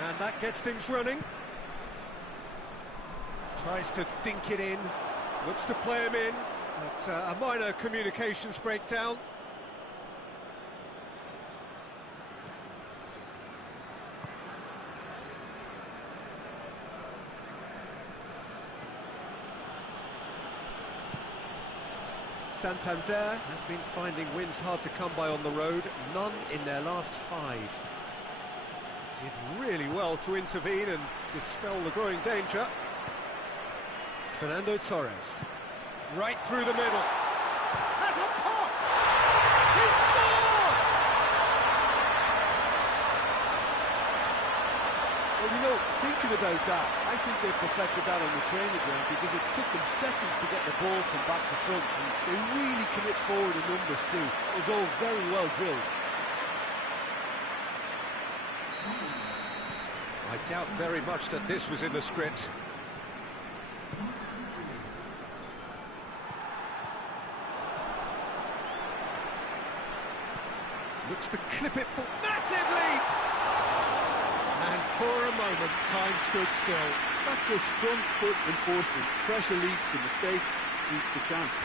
And that gets things running. Tries to dink it in, looks to play him in, but a minor communications breakdown. Santander have been finding wins hard to come by on the road, none in their last 5. Did really well to intervene and dispel the growing danger. Fernando Torres, right through the middle. Has a pop! He scored! Well, you know, thinking about that, I think they perfected that on the training ground because it took them seconds to get the ball from back to front, and they really commit forward in numbers too. It was all very well drilled. I doubt very much that this was in the script. Looks to clip it for massive leap! And for a moment, time stood still. That's just front foot enforcement. Pressure leads to mistake, leads to chance.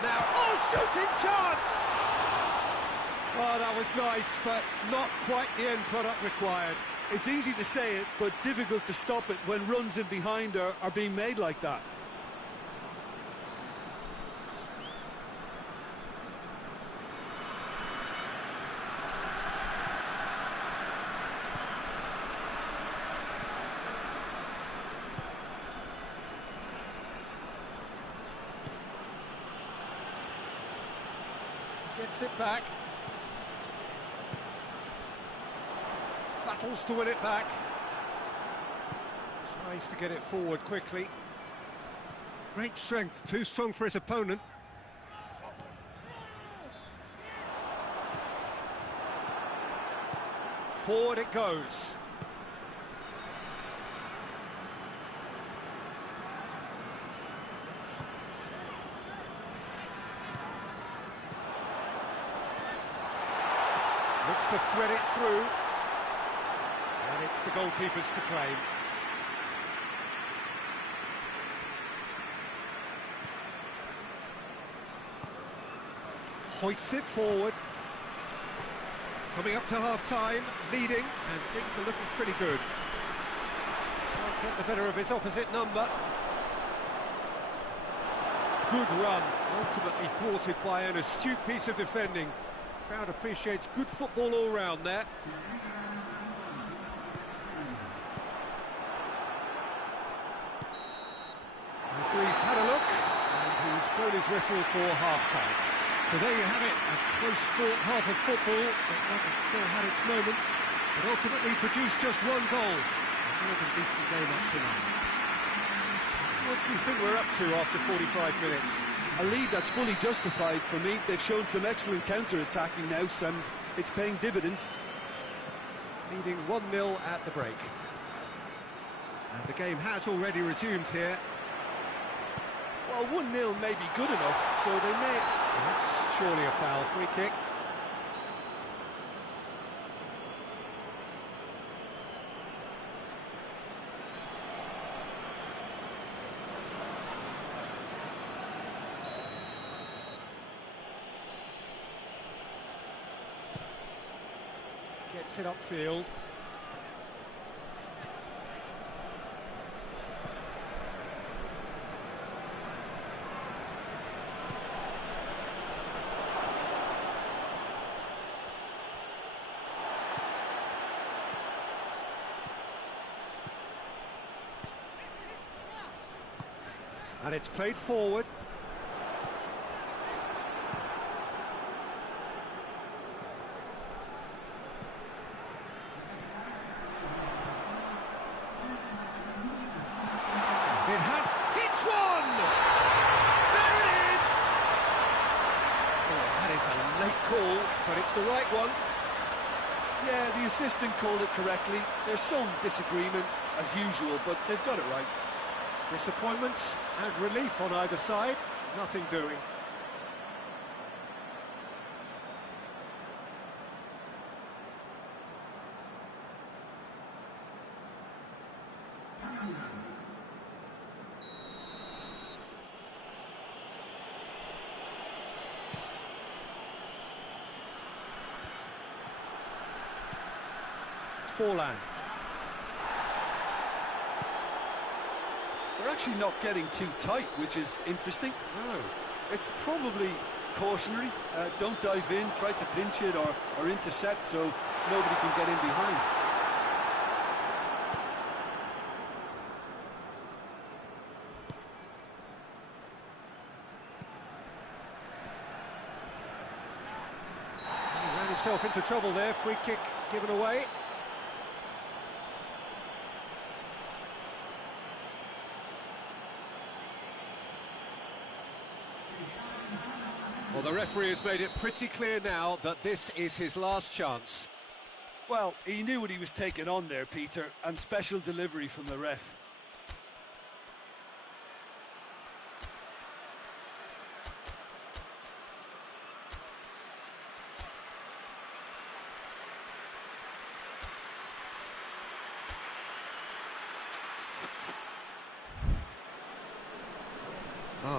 Now, oh, shooting chance! Oh, that was nice, but not quite the end product required. It's easy to say it, but difficult to stop it when runs in behind are being made like that. Gets it back. Battles to win it back. Tries to get it forward quickly. Great strength, too strong for his opponent. Forward it goes. Looks to thread it through. And it's the goalkeepers to claim. Hoists it forward. Coming up to half-time, leading, and things are looking pretty good. Can't get the better of his opposite number. Good run, ultimately thwarted by an astute piece of defending. Crowd appreciates good football all round there. Referee's had a look, and he's blown his whistle for half-time. So there you have it, a close sport half of football, but one that still had its moments, but ultimately produced just one goal. A more than decent game up to now. What do you think we're up to after 45 minutes? A lead that's fully justified for me. They've shown some excellent counter-attacking now, it's paying dividends. Leading 1-0 at the break. And the game has already resumed here. Well, 1-0 may be good enough, so they may... Well, that's surely a foul, free kick. Gets it upfield. And it's played forward. It has hits one! There it is! Oh, that is a late call, but it's the right one. Yeah, the assistant called it correctly. There's some disagreement, as usual, but they've got it right. Disappointment and relief on either side, nothing doing. Forlan. They're actually not getting too tight, which is interesting. No. It's probably cautionary. Don't dive in, try to pinch it or intercept so nobody can get in behind. He ran himself into trouble there, free kick given away. Well, the referee has made it pretty clear now that this is his last chance. Well, he knew what he was taking on there, Peter, and special delivery from the ref.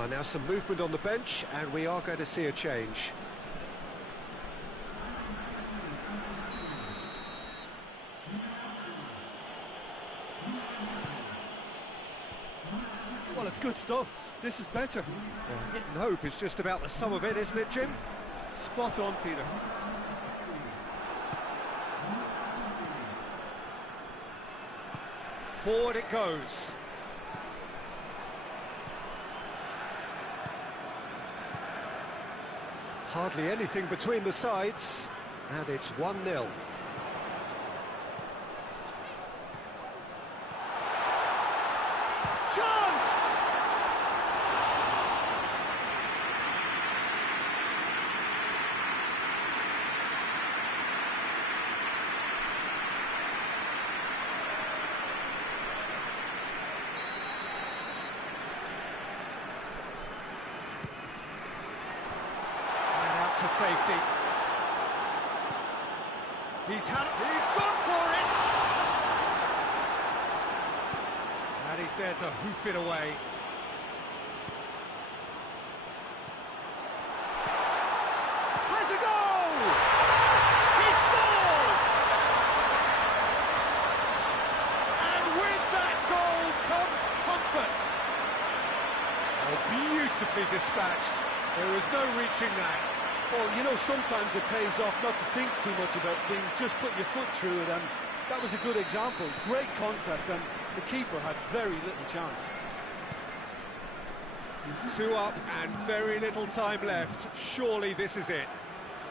Now some movement on the bench, and we are going to see a change. Well, it's good stuff. This is better. Well, hit and hope is just about the sum of it, isn't it, Jim? Spot on, Peter. Forward it goes. Hardly anything between the sides, and it's 1-0. Chance! And out to safety. He's gone for it! And he's there to hoof it away. Has a goal! He scores! And with that goal comes comfort. Oh, beautifully dispatched. There was no reaching that. Well, you know, sometimes it pays off not to think too much about things, just put your foot through it, and that was a good example. Great contact, and the keeper had very little chance. 2 up and very little time left. Surely this is it.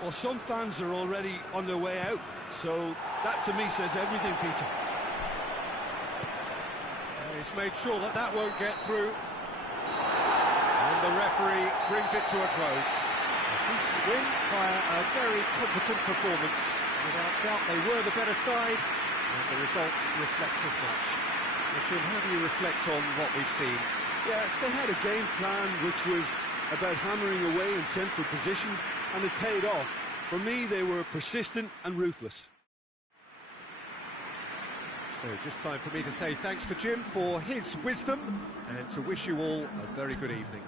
Well, some fans are already on their way out, so that to me says everything, Peter. He's made sure that that won't get through. And the referee brings it to a close. A decent win via a very competent performance. Without doubt, they were the better side, and the result reflects as much. So, Jim, how do you reflect on what we've seen? Yeah, they had a game plan which was about hammering away in central positions, and it paid off. For me, they were persistent and ruthless. So just time for me to say thanks to Jim for his wisdom, and to wish you all a very good evening.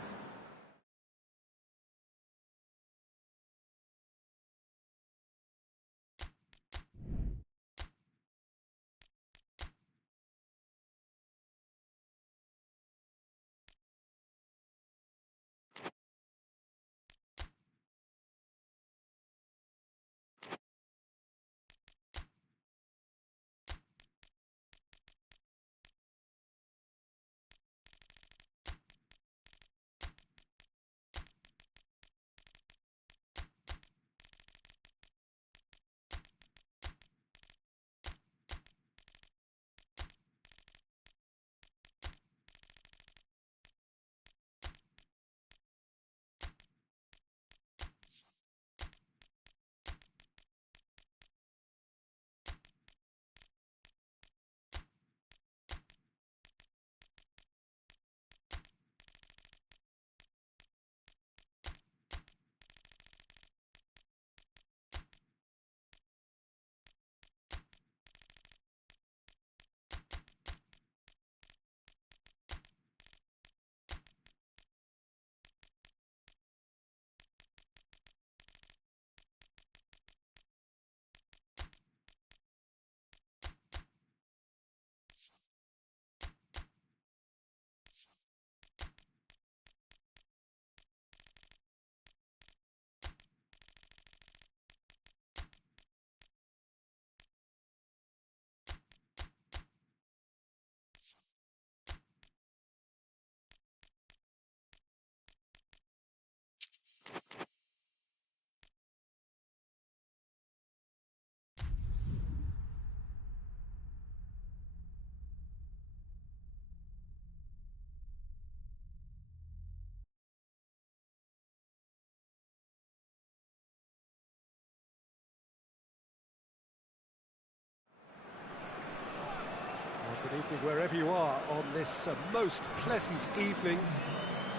Good evening wherever you are on this most pleasant evening.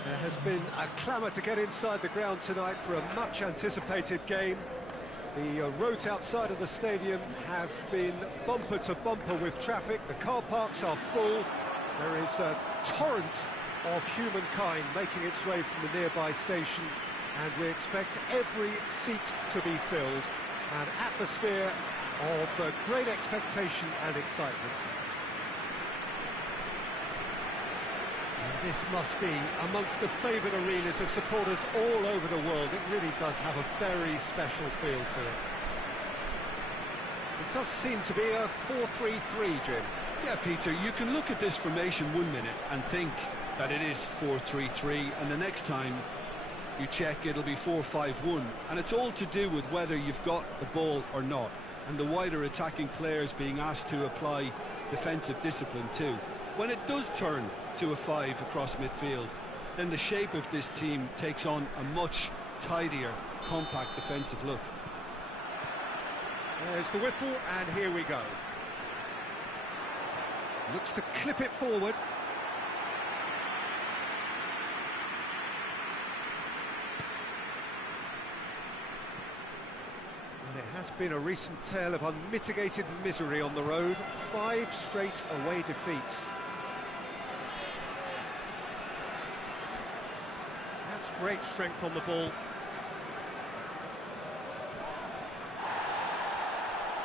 There has been a clamour to get inside the ground tonight for a much anticipated game. The roads outside of the stadium have been bumper to bumper with traffic. The car parks are full. There is a torrent of humankind making its way from the nearby station, and we expect every seat to be filled. An atmosphere of great expectation and excitement. This must be amongst the favoured arenas of supporters all over the world. It really does have a very special feel to it. It does seem to be a 4-3-3, Jim. Yeah, Peter, you can look at this formation 1 minute and think that it is 4-3-3, and the next time you check, it'll be 4-5-1, and it's all to do with whether you've got the ball or not, and the wider attacking players being asked to apply defensive discipline too. When it does turn to a 5 across midfield, then the shape of this team takes on a much tidier, compact defensive look. There's the whistle, and here we go. Looks to clip it forward. Well, it has been a recent tale of unmitigated misery on the road. 5 straight away defeats. That's great strength on the ball.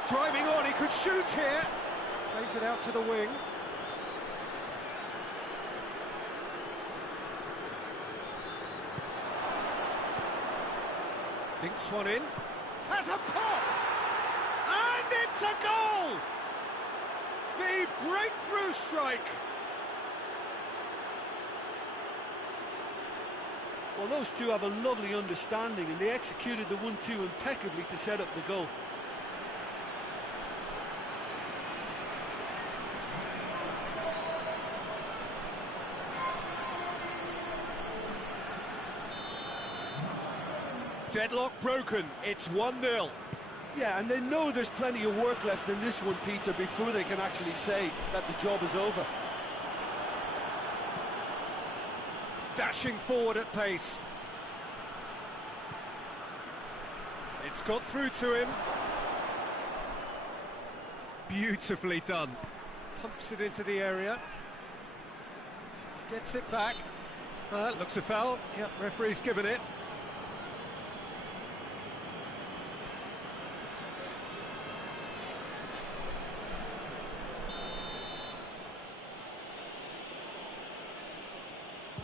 Driving on, he could shoot here. Plays it out to the wing. Dinks one in. Has a pop! And it's a goal! The breakthrough strike. Well, those two have a lovely understanding, and they executed the 1-2 impeccably to set up the goal. Deadlock broken, it's 1-0. Yeah, and they know there's plenty of work left in this one, Peter, before they can actually say that the job is over. Dashing forward at pace. It's got through to him. Beautifully done. Pumps it into the area. Gets it back. Looks a foul. Yep, referee's given it.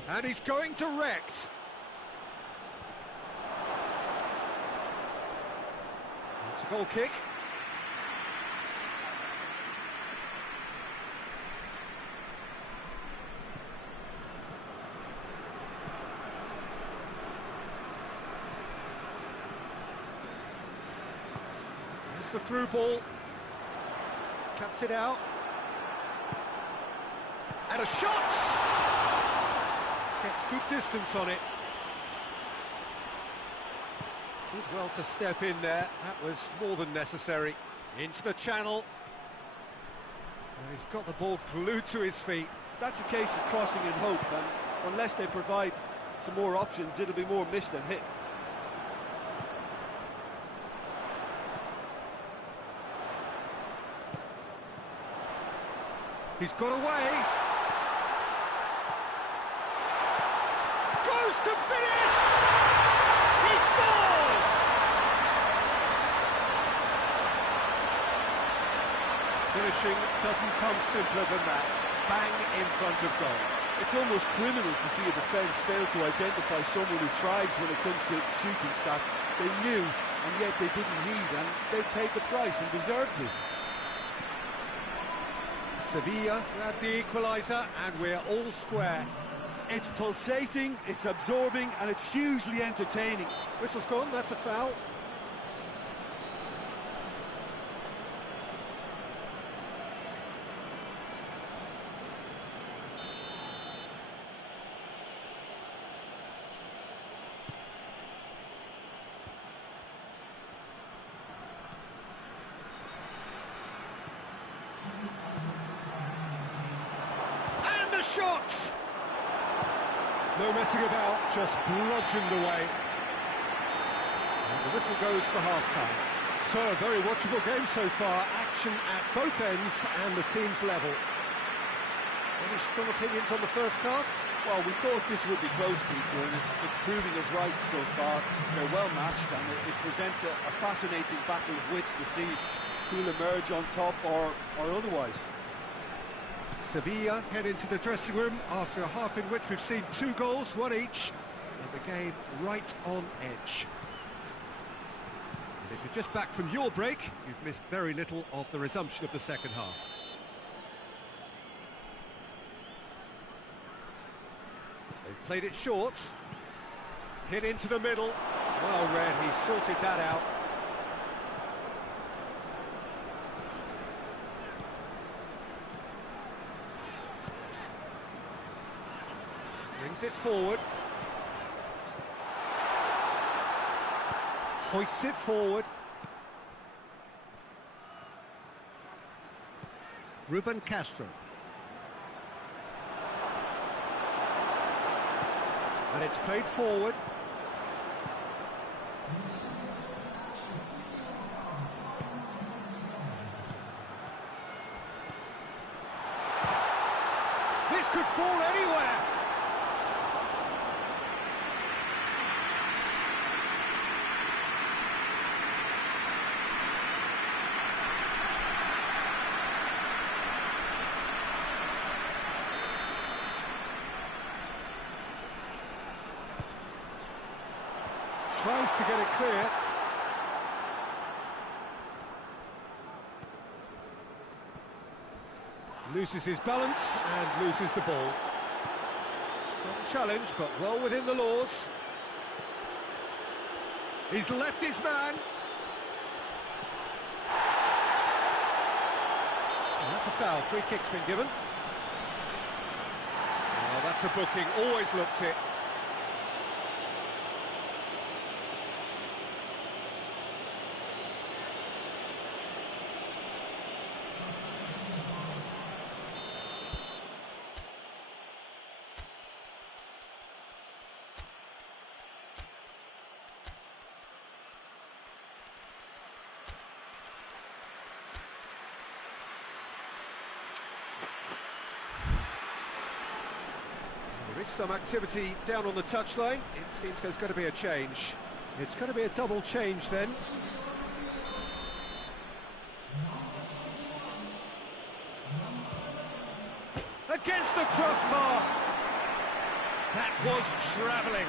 And he's going to Rex. It's a goal kick. There's the through ball. Cuts it out. And a shot! Gets good distance on it. Did well to step in there. That was more than necessary. Into the channel. Well, he's got the ball glued to his feet. That's a case of crossing in hope, and unless they provide some more options, it'll be more miss than hit. He's got away. Goes to finish! He scores! Finishing doesn't come simpler than that. Bang in front of goal. It's almost criminal to see a defence fail to identify someone who thrives when it comes to shooting stats. They knew, and yet they didn't heed, and they've paid the price and deserved to. Sevilla grabbed the equaliser, and we're all square. It's pulsating, it's absorbing, and it's hugely entertaining. Whistle's gone, that's a foul. And the shot! No messing about, just bludgeoned away. And the whistle goes for half-time. So, a very watchable game so far. Action at both ends and the team's level. Any strong opinions on the first half? Well, we thought this would be close, Peter, and it's proving us right so far. They're well matched, and it presents a fascinating battle of wits to see who'll emerge on top or otherwise. Sevilla head into the dressing room after a half in which we've seen 2 goals, 1 each, and the game right on edge. And if you're just back from your break, you've missed very little of the resumption of the second half. They've played it short. Hit into the middle. Well read, he sorted that out. Brings it forward. Hoists it forward. Ruben Castro. And it's played forward. This could fall anywhere. Tries to get it clear. Loses his balance and loses the ball. Strong challenge, but well within the laws. He's left his man. And that's a foul. Free kick's been given. Oh, that's a booking. Always looked it. There is some activity down on the touchline. It seems there's going to be a change. It's going to be a double change then. Against the crossbar. That was travelling.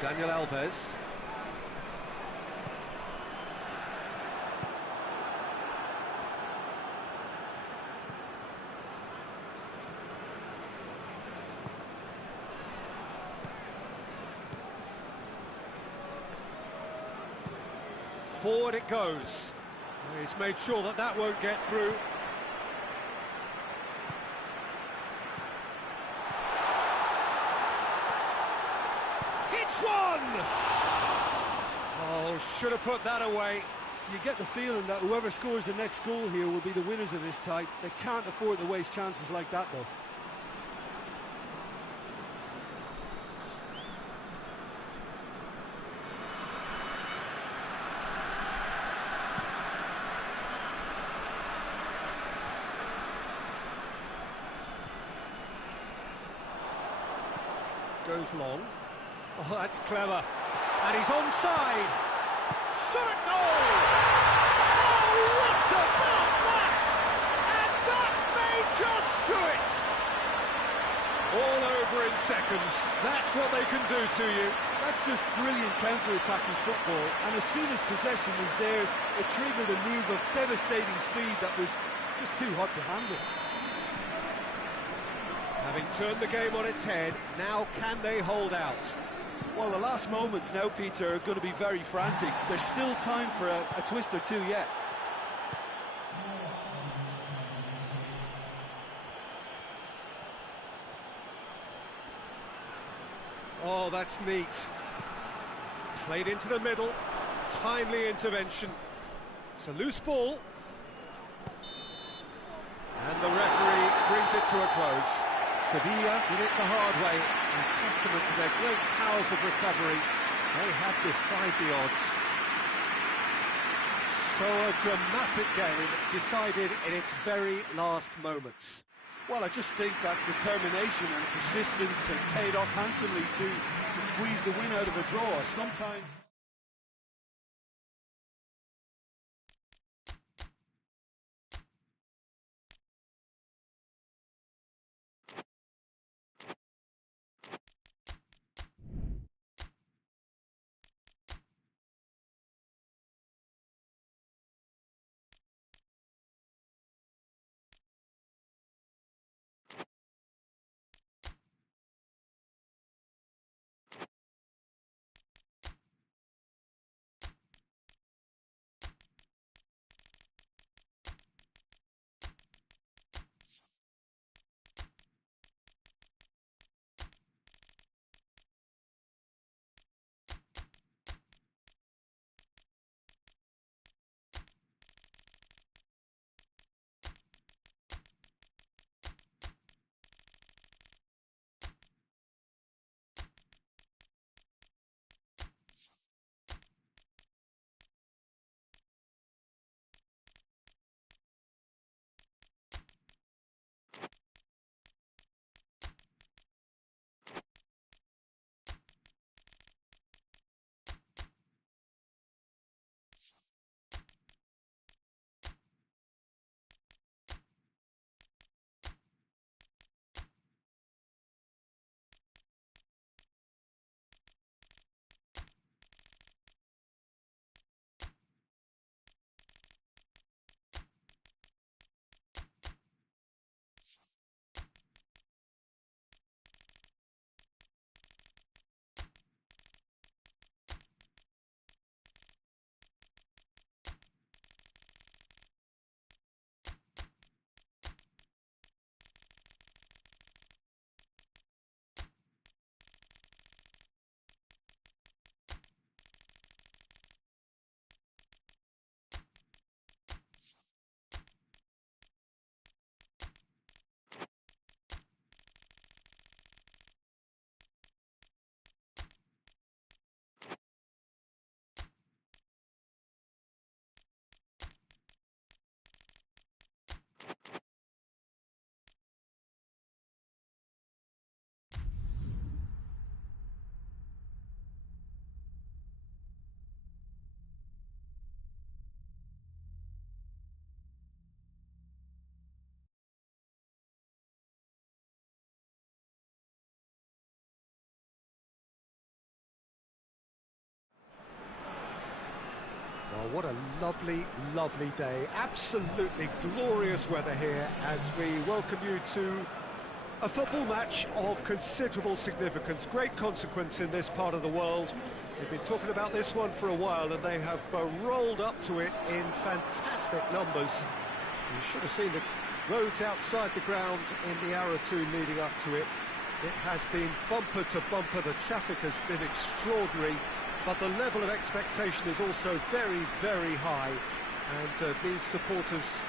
Daniel Alves. Forward it goes. He's made sure that that won't get through. Hits one! Oh, should have put that away. You get the feeling that whoever scores the next goal here will be the winners of this tie. They can't afford to waste chances like that, though. Goes long. Oh, that's clever. And he's onside. Shot at goal! Oh, what about that? And that may just do it. All over in seconds. That's what they can do to you. That's just brilliant counter-attacking football. And as soon as possession was theirs, it triggered a move of devastating speed that was just too hot to handle. Having turned the game on its head, now can they hold out? Well, the last moments now, Peter, are going to be very frantic. There's still time for a twist or two yet. Oh, that's neat. Played into the middle. Timely intervention. It's a loose ball. And the referee brings it to a close. Sevilla did it the hard way, a testament to their great powers of recovery. They have defied the odds. So a dramatic game decided in its very last moments. Well, I just think that determination and persistence has paid off handsomely to squeeze the win out of a draw. Sometimes Oh, what a lovely, lovely day. Absolutely glorious weather here as we welcome you to a football match of considerable significance, great consequence in this part of the world. They've been talking about this one for a while and they have rolled up to it in fantastic numbers. You should have seen the roads outside the ground in the hour or two leading up to it. It has been bumper to bumper, the traffic has been extraordinary, but the level of expectation is also very, very high. And these supporters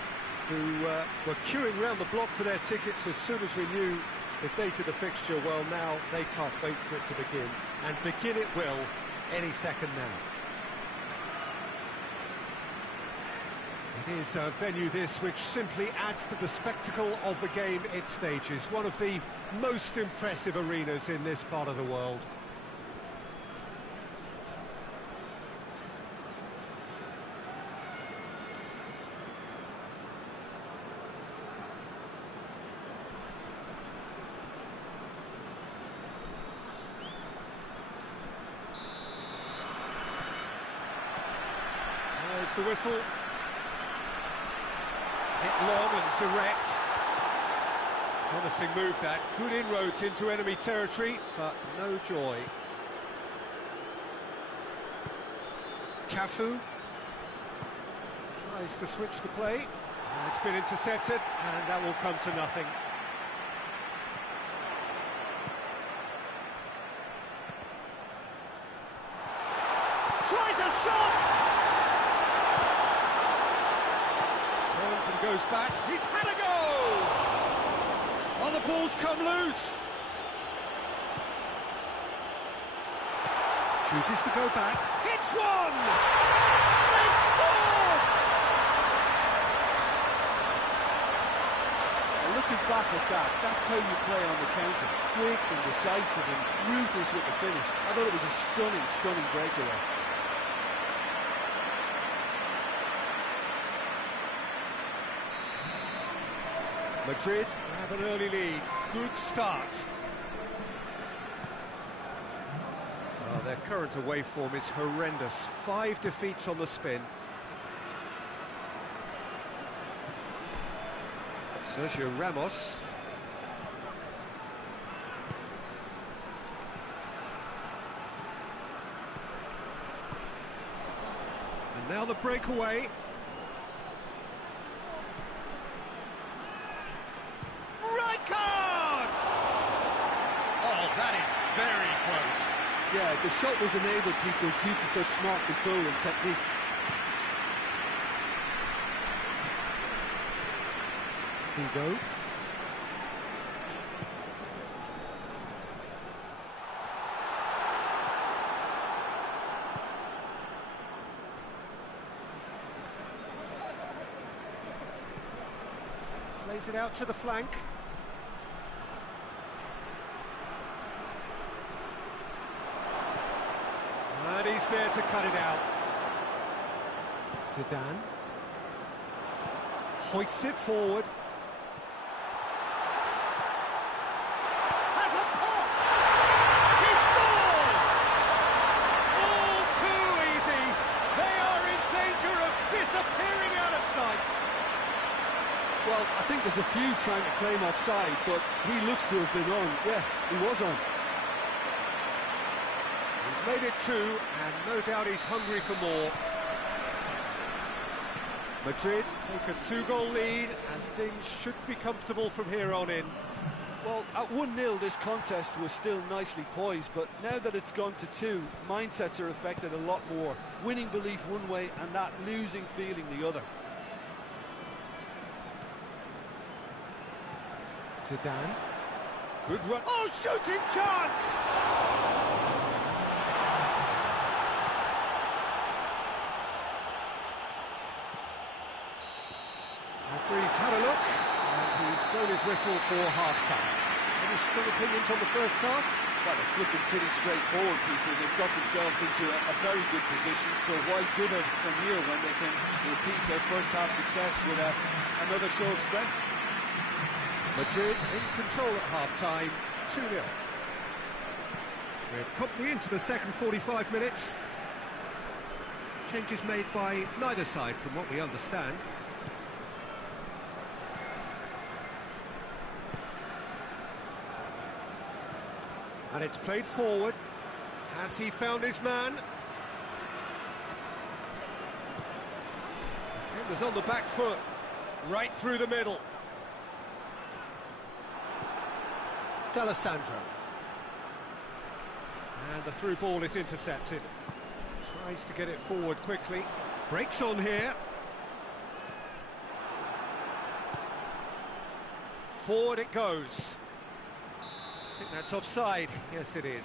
who were queuing round the block for their tickets as soon as we knew the date of the fixture, well, now they can't wait for it to begin. And begin it will any second now. It is a venue this which simply adds to the spectacle of the game it stages. One of the most impressive arenas in this part of the world. There's the whistle. Hit long and direct. Promising move that. Good inroads into enemy territory, but no joy. Cafu tries to switch the play. And it's been intercepted, and that will come to nothing. Tries a shot! Turns and goes back. He's had a go! Oh, the ball's come loose. Chooses to go back. Hits one! They scored! Looking back at that, that's how you play on the counter. Quick and decisive and ruthless with the finish. I thought it was a stunning, stunning breakaway. Madrid have an early lead. Good start. Oh, their current away form is horrendous. 5 defeats on the spin. Sergio Ramos. And now the breakaway. That is very close. Yeah, the shot was enabled, Peter, due to such smart control and technique. VIGO. Plays it out to the flank. And he's there to cut it out. Zidane hoists it forward. Has a pop! He scores! All too easy. They are in danger of disappearing out of sight. Well, I think there's a few trying to claim offside, but he looks to have been on. Yeah, he was on. Made it 2, and no doubt he's hungry for more. Madrid take a 2-goal lead, and things should be comfortable from here on in. Well, at 1-0, this contest was still nicely poised, but now that it's gone to 2, mindsets are affected a lot more. Winning belief one way, and that losing feeling the other. Zidane. Good run. Oh, shooting chance! Referee's had a look, and he's blown his whistle for half-time. Any strong opinions on the first half? Well, it's looking pretty straightforward, Peter. They've got themselves into a very good position, so why give it from here when they can repeat their first-half success with another show of strength? Madrid in control at half-time, 2-0. We're promptly into the second 45 minutes. Changes made by neither side, from what we understand. And it's played forward. Has he found his man? Defender's on the back foot, right through the middle. D'Alessandro. And the through ball is intercepted. Tries to get it forward quickly. Breaks on here. Forward it goes. I think that's offside. Yes, it is.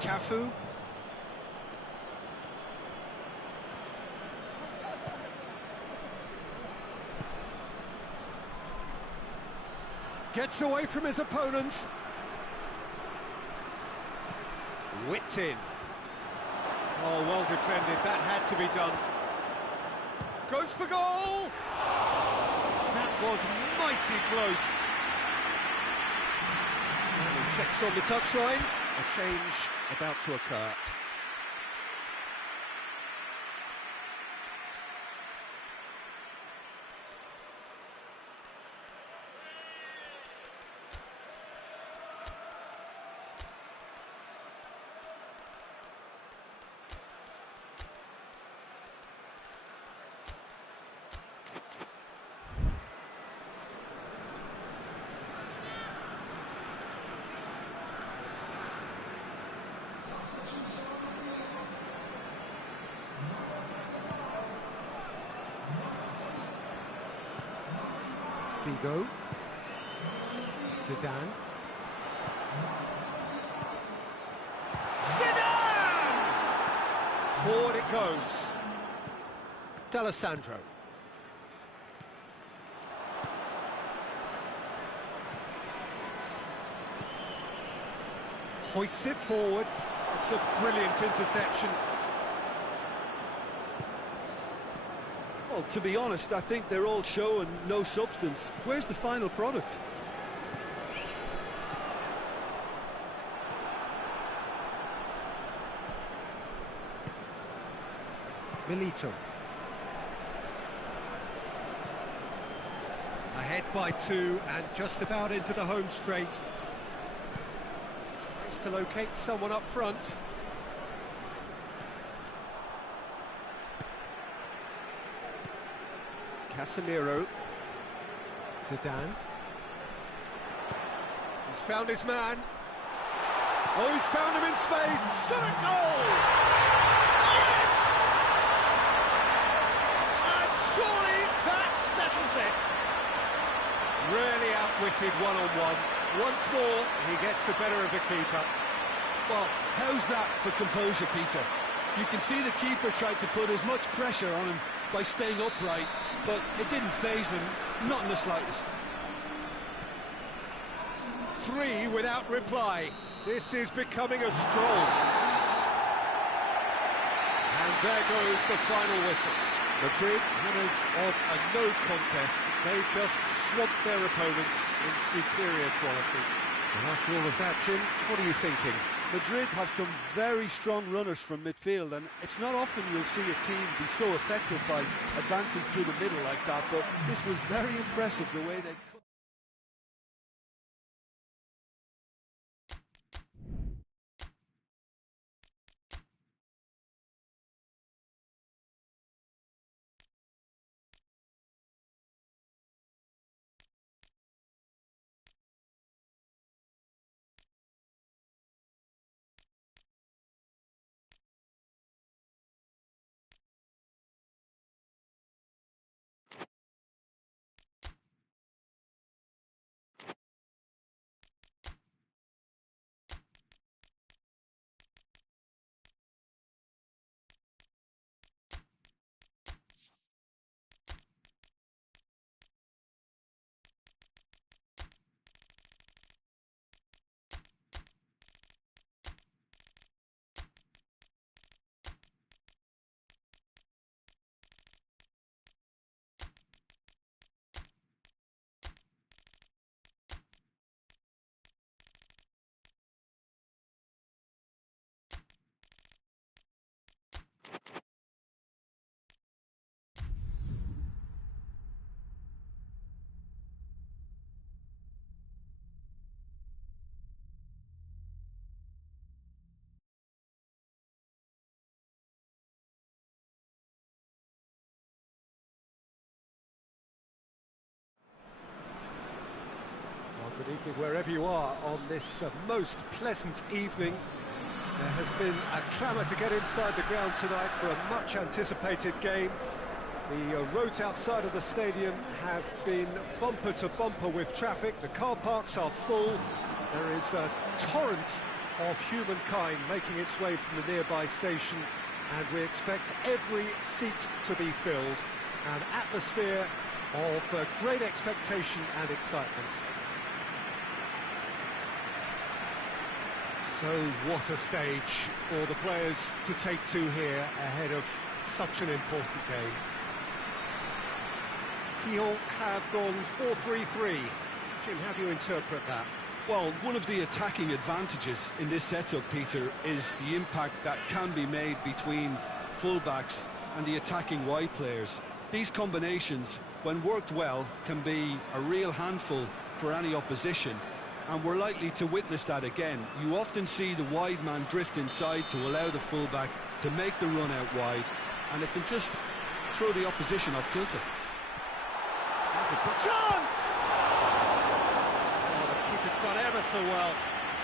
Cafu. Gets away from his opponents. Whipped in. Oh, well defended. That had to be done. Goes for goal! That was mighty close. And he checks on the touchline. A change about to occur. VIGO. Zidane. Zidane! Forward it goes. D'Alessandro. Hoists it forward. It's a brilliant interception. Well, to be honest, I think they're all show and no substance. Where's the final product? Milito. Ahead by 2 and just about into the home straight. Tries to locate someone up front. Casemiro. Zidane. He's found his man. Oh, he's found him in space. Shot a goal! Yes! And surely that settles it. Really outwitted one-on-one. Once more, he gets the better of the keeper. Well, how's that for composure, Peter? You can see the keeper tried to put as much pressure on him by staying upright, but it didn't faze him, not in the slightest. 3 without reply. This is becoming a stroll. And there goes the final whistle. Madrid, winners of a no contest. They just swamped their opponents in superior quality. And after all of that, Jim, what are you thinking? Madrid have some very strong runners from midfield, and it's not often you'll see a team be so effective by advancing through the middle like that, but this was very impressive the way they Evening wherever you are on this most pleasant evening. There has been a clamour to get inside the ground tonight for a much anticipated game. The roads outside of the stadium have been bumper to bumper with traffic. The car parks are full. There is a torrent of humankind making its way from the nearby station, and we expect every seat to be filled. An atmosphere of great expectation and excitement. So what a stage for the players to take to here ahead of such an important game. Lyon have gone 4-3-3. Jim, how do you interpret that? Well, one of the attacking advantages in this setup, Peter, is the impact that can be made between fullbacks and the attacking wide players. These combinations, when worked well, can be a real handful for any opposition, and we're likely to witness that again. You often see the wide man drift inside to allow the fullback to make the run out wide, and it can just throw the opposition off kilter. Chance! Oh, the keeper's done ever so well.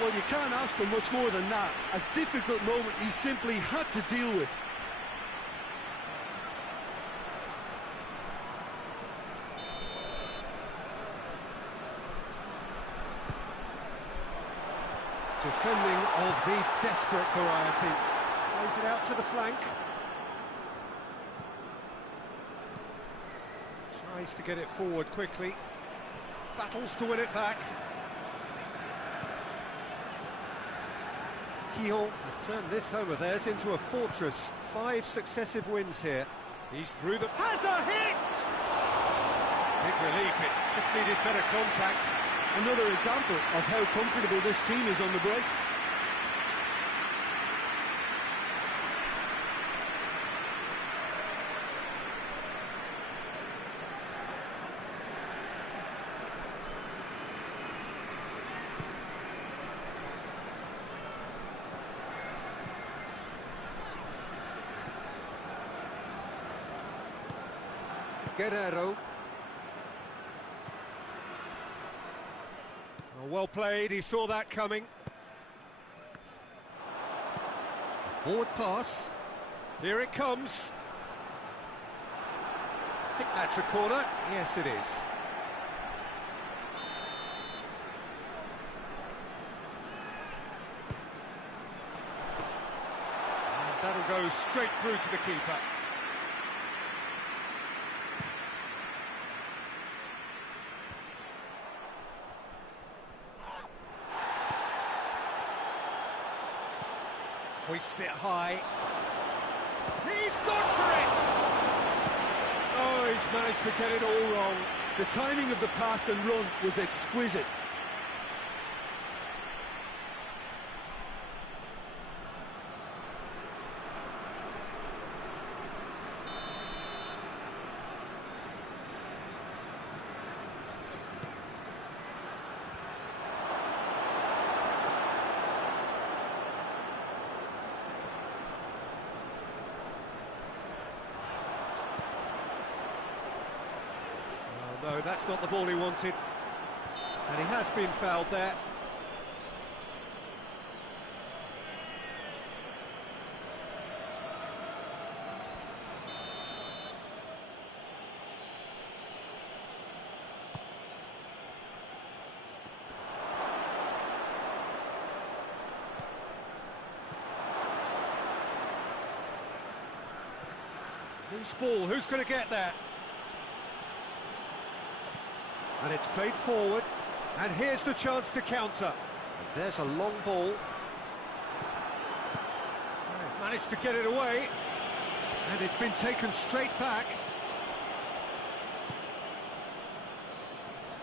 Well, you can't ask for much more than that. A difficult moment he simply had to deal with. Defending of the desperate variety. Plays it out to the flank. Tries to get it forward quickly. Battles to win it back. Lyon have turned this home of theirs into a fortress. 5 successive wins here. He's through the... Has a hit! Big relief, it just needed better contact. Another example of how comfortable this team is on the break. Guerrero. Oh, well played, he saw that coming. Forward pass. Here it comes. I think that's a corner. Yes, it is. And that'll go straight through to the keeper. Hoists it high. He's gone for it! Oh, he's managed to get it all wrong. The timing of the pass and run was exquisite. No, that's not the ball he wanted. And he has been fouled there. Loose ball, who's going to get that? And it's played forward, and here's the chance to counter. And there's a long ball. They've managed to get it away, and it's been taken straight back.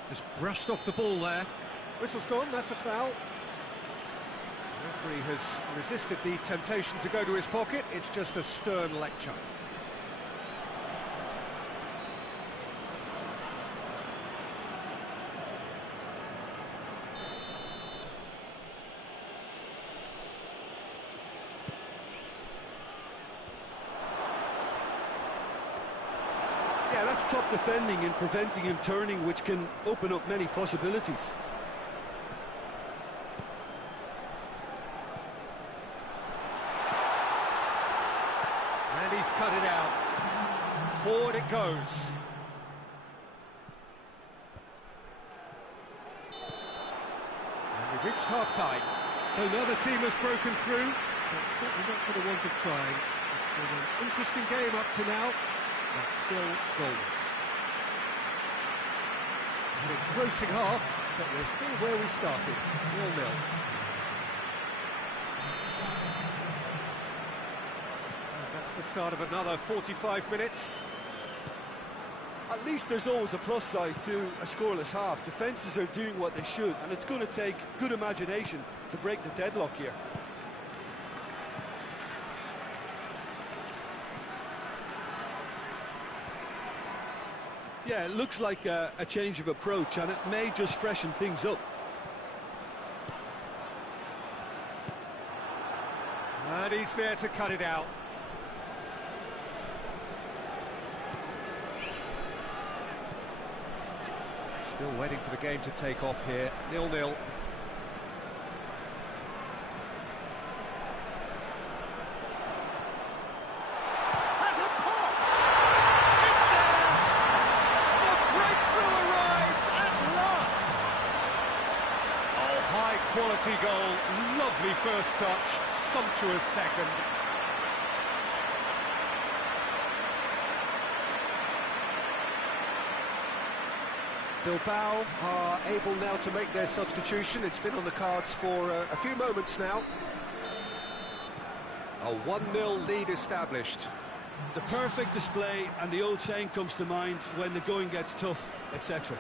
Just brushed off the ball there. Whistle's gone, that's a foul. The referee has resisted the temptation to go to his pocket. It's just a stern lecture. Yeah, that's top defending and preventing him turning, which can open up many possibilities. goes. And we've reached half-time. So now the team has broken through, but certainly not for the want of trying. It's been an interesting game up to now, but still goals. An engrossing half, but we're still where we started, 0-0. And that's the start of another 45 minutes. At least there's always a plus side to a scoreless half. Defences are doing what they should, and it's going to take good imagination to break the deadlock here. Yeah, it looks like a change of approach, and it may just freshen things up. And he's there to cut it out. Still waiting for the game to take off here, 0-0. Has a pop! It's there! The breakthrough arrives at last! Oh, high quality goal, lovely first touch, sumptuous second. Bilbao are able now to make their substitution. It's been on the cards for a few moments now. A 1-0 lead established. The perfect display, and the old saying comes to mind: when the going gets tough, etc.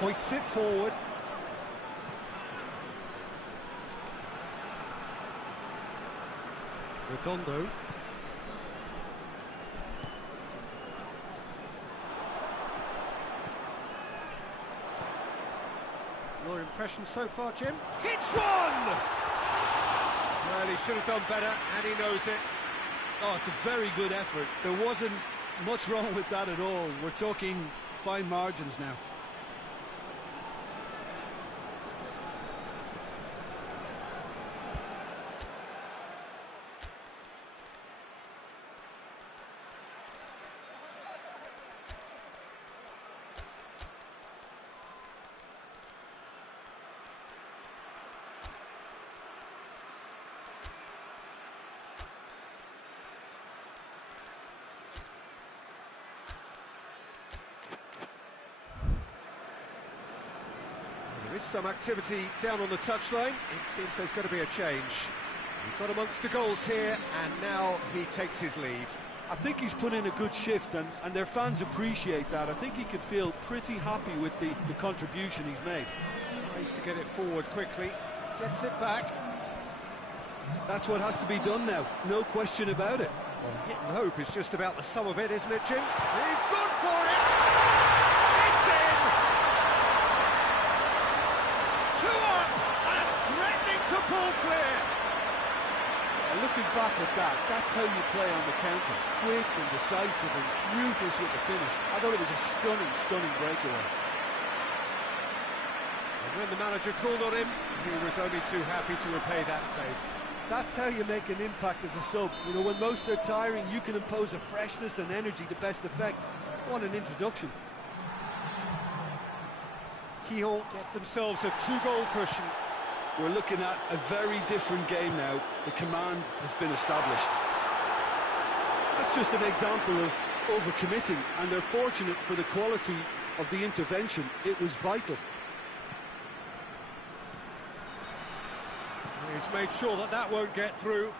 Hoists it forward. Redondo. Your impression so far, Jim? Hits one! Well, he should have done better, and he knows it. Oh, it's a very good effort. There wasn't much wrong with that at all. We're talking fine margins now. There is some activity down on the touchline. It seems there's going to be a change. He got amongst the goals here, and now he takes his leave. I think he's put in a good shift, and their fans appreciate that. I think he could feel pretty happy with the contribution he's made. Tries to get it forward quickly, gets it back. That's what has to be done now, no question about it. Well, hit and hope is just about the sum of it, isn't it, Jim? He's gone for it! It's in! 2 up and threatening to pull clear! Looking back at that, that's how you play on the counter. Quick and decisive and ruthless with the finish. I thought it was a stunning, stunning breakaway. And when the manager called on him, he was only too happy to repay that faith. That's how you make an impact as a sub. You know, when most are tiring, you can impose a freshness and energy to best effect. What an introduction. Gijón get themselves a 2-goal cushion. We're looking at a very different game now. The command has been established. That's just an example of overcommitting, and they're fortunate for the quality of the intervention. It was vital. He's made sure that that won't get through.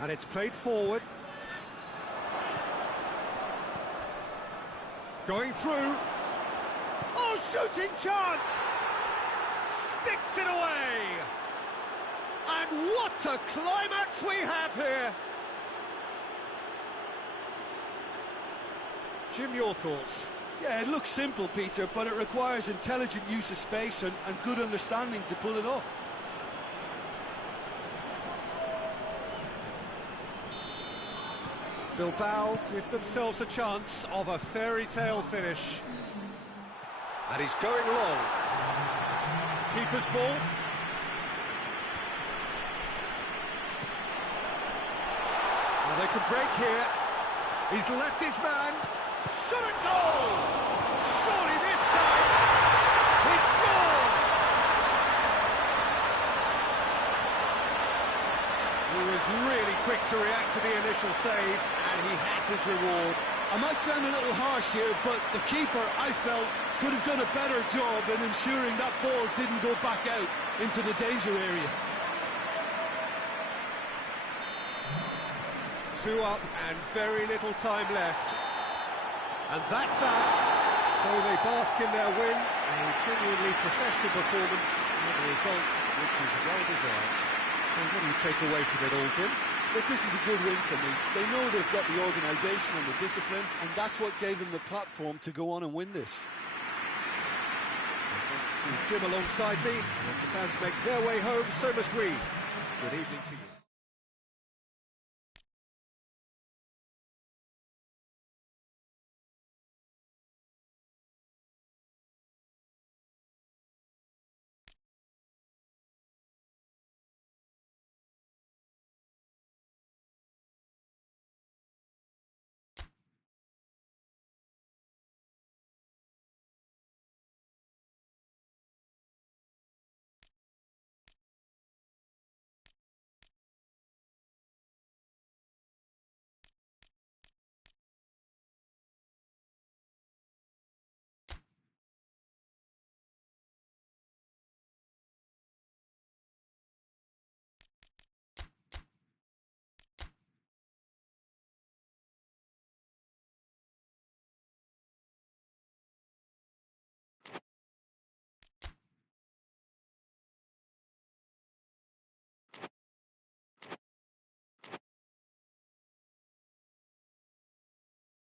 And it's played forward. Going through. Oh, shooting chance! Sticks it away! And what a climax we have here! Jim, your thoughts? Yeah, it looks simple, Peter, but it requires intelligent use of space and good understanding to pull it off. Bilbao give themselves a chance of a fairy tale finish. And he's going long. Keeper's ball. they can break here. He's left his man. Shot and goal! Surely this time he scored! He was really quick to react to the initial save, and he has his reward. I might sound a little harsh here, but the keeper, I felt, could have done a better job in ensuring that ball didn't go back out into the danger area. 2 up and very little time left. And that's that. So they bask in their win. A genuinely professional performance and a result which is well deserved. So what do you take away from it all, Jim? Look, this is a good win for me. They know they've got the organisation and the discipline, and that's what gave them the platform to go on and win this. Thanks to Jim alongside me. As the fans make their way home, so must we. Good evening to you.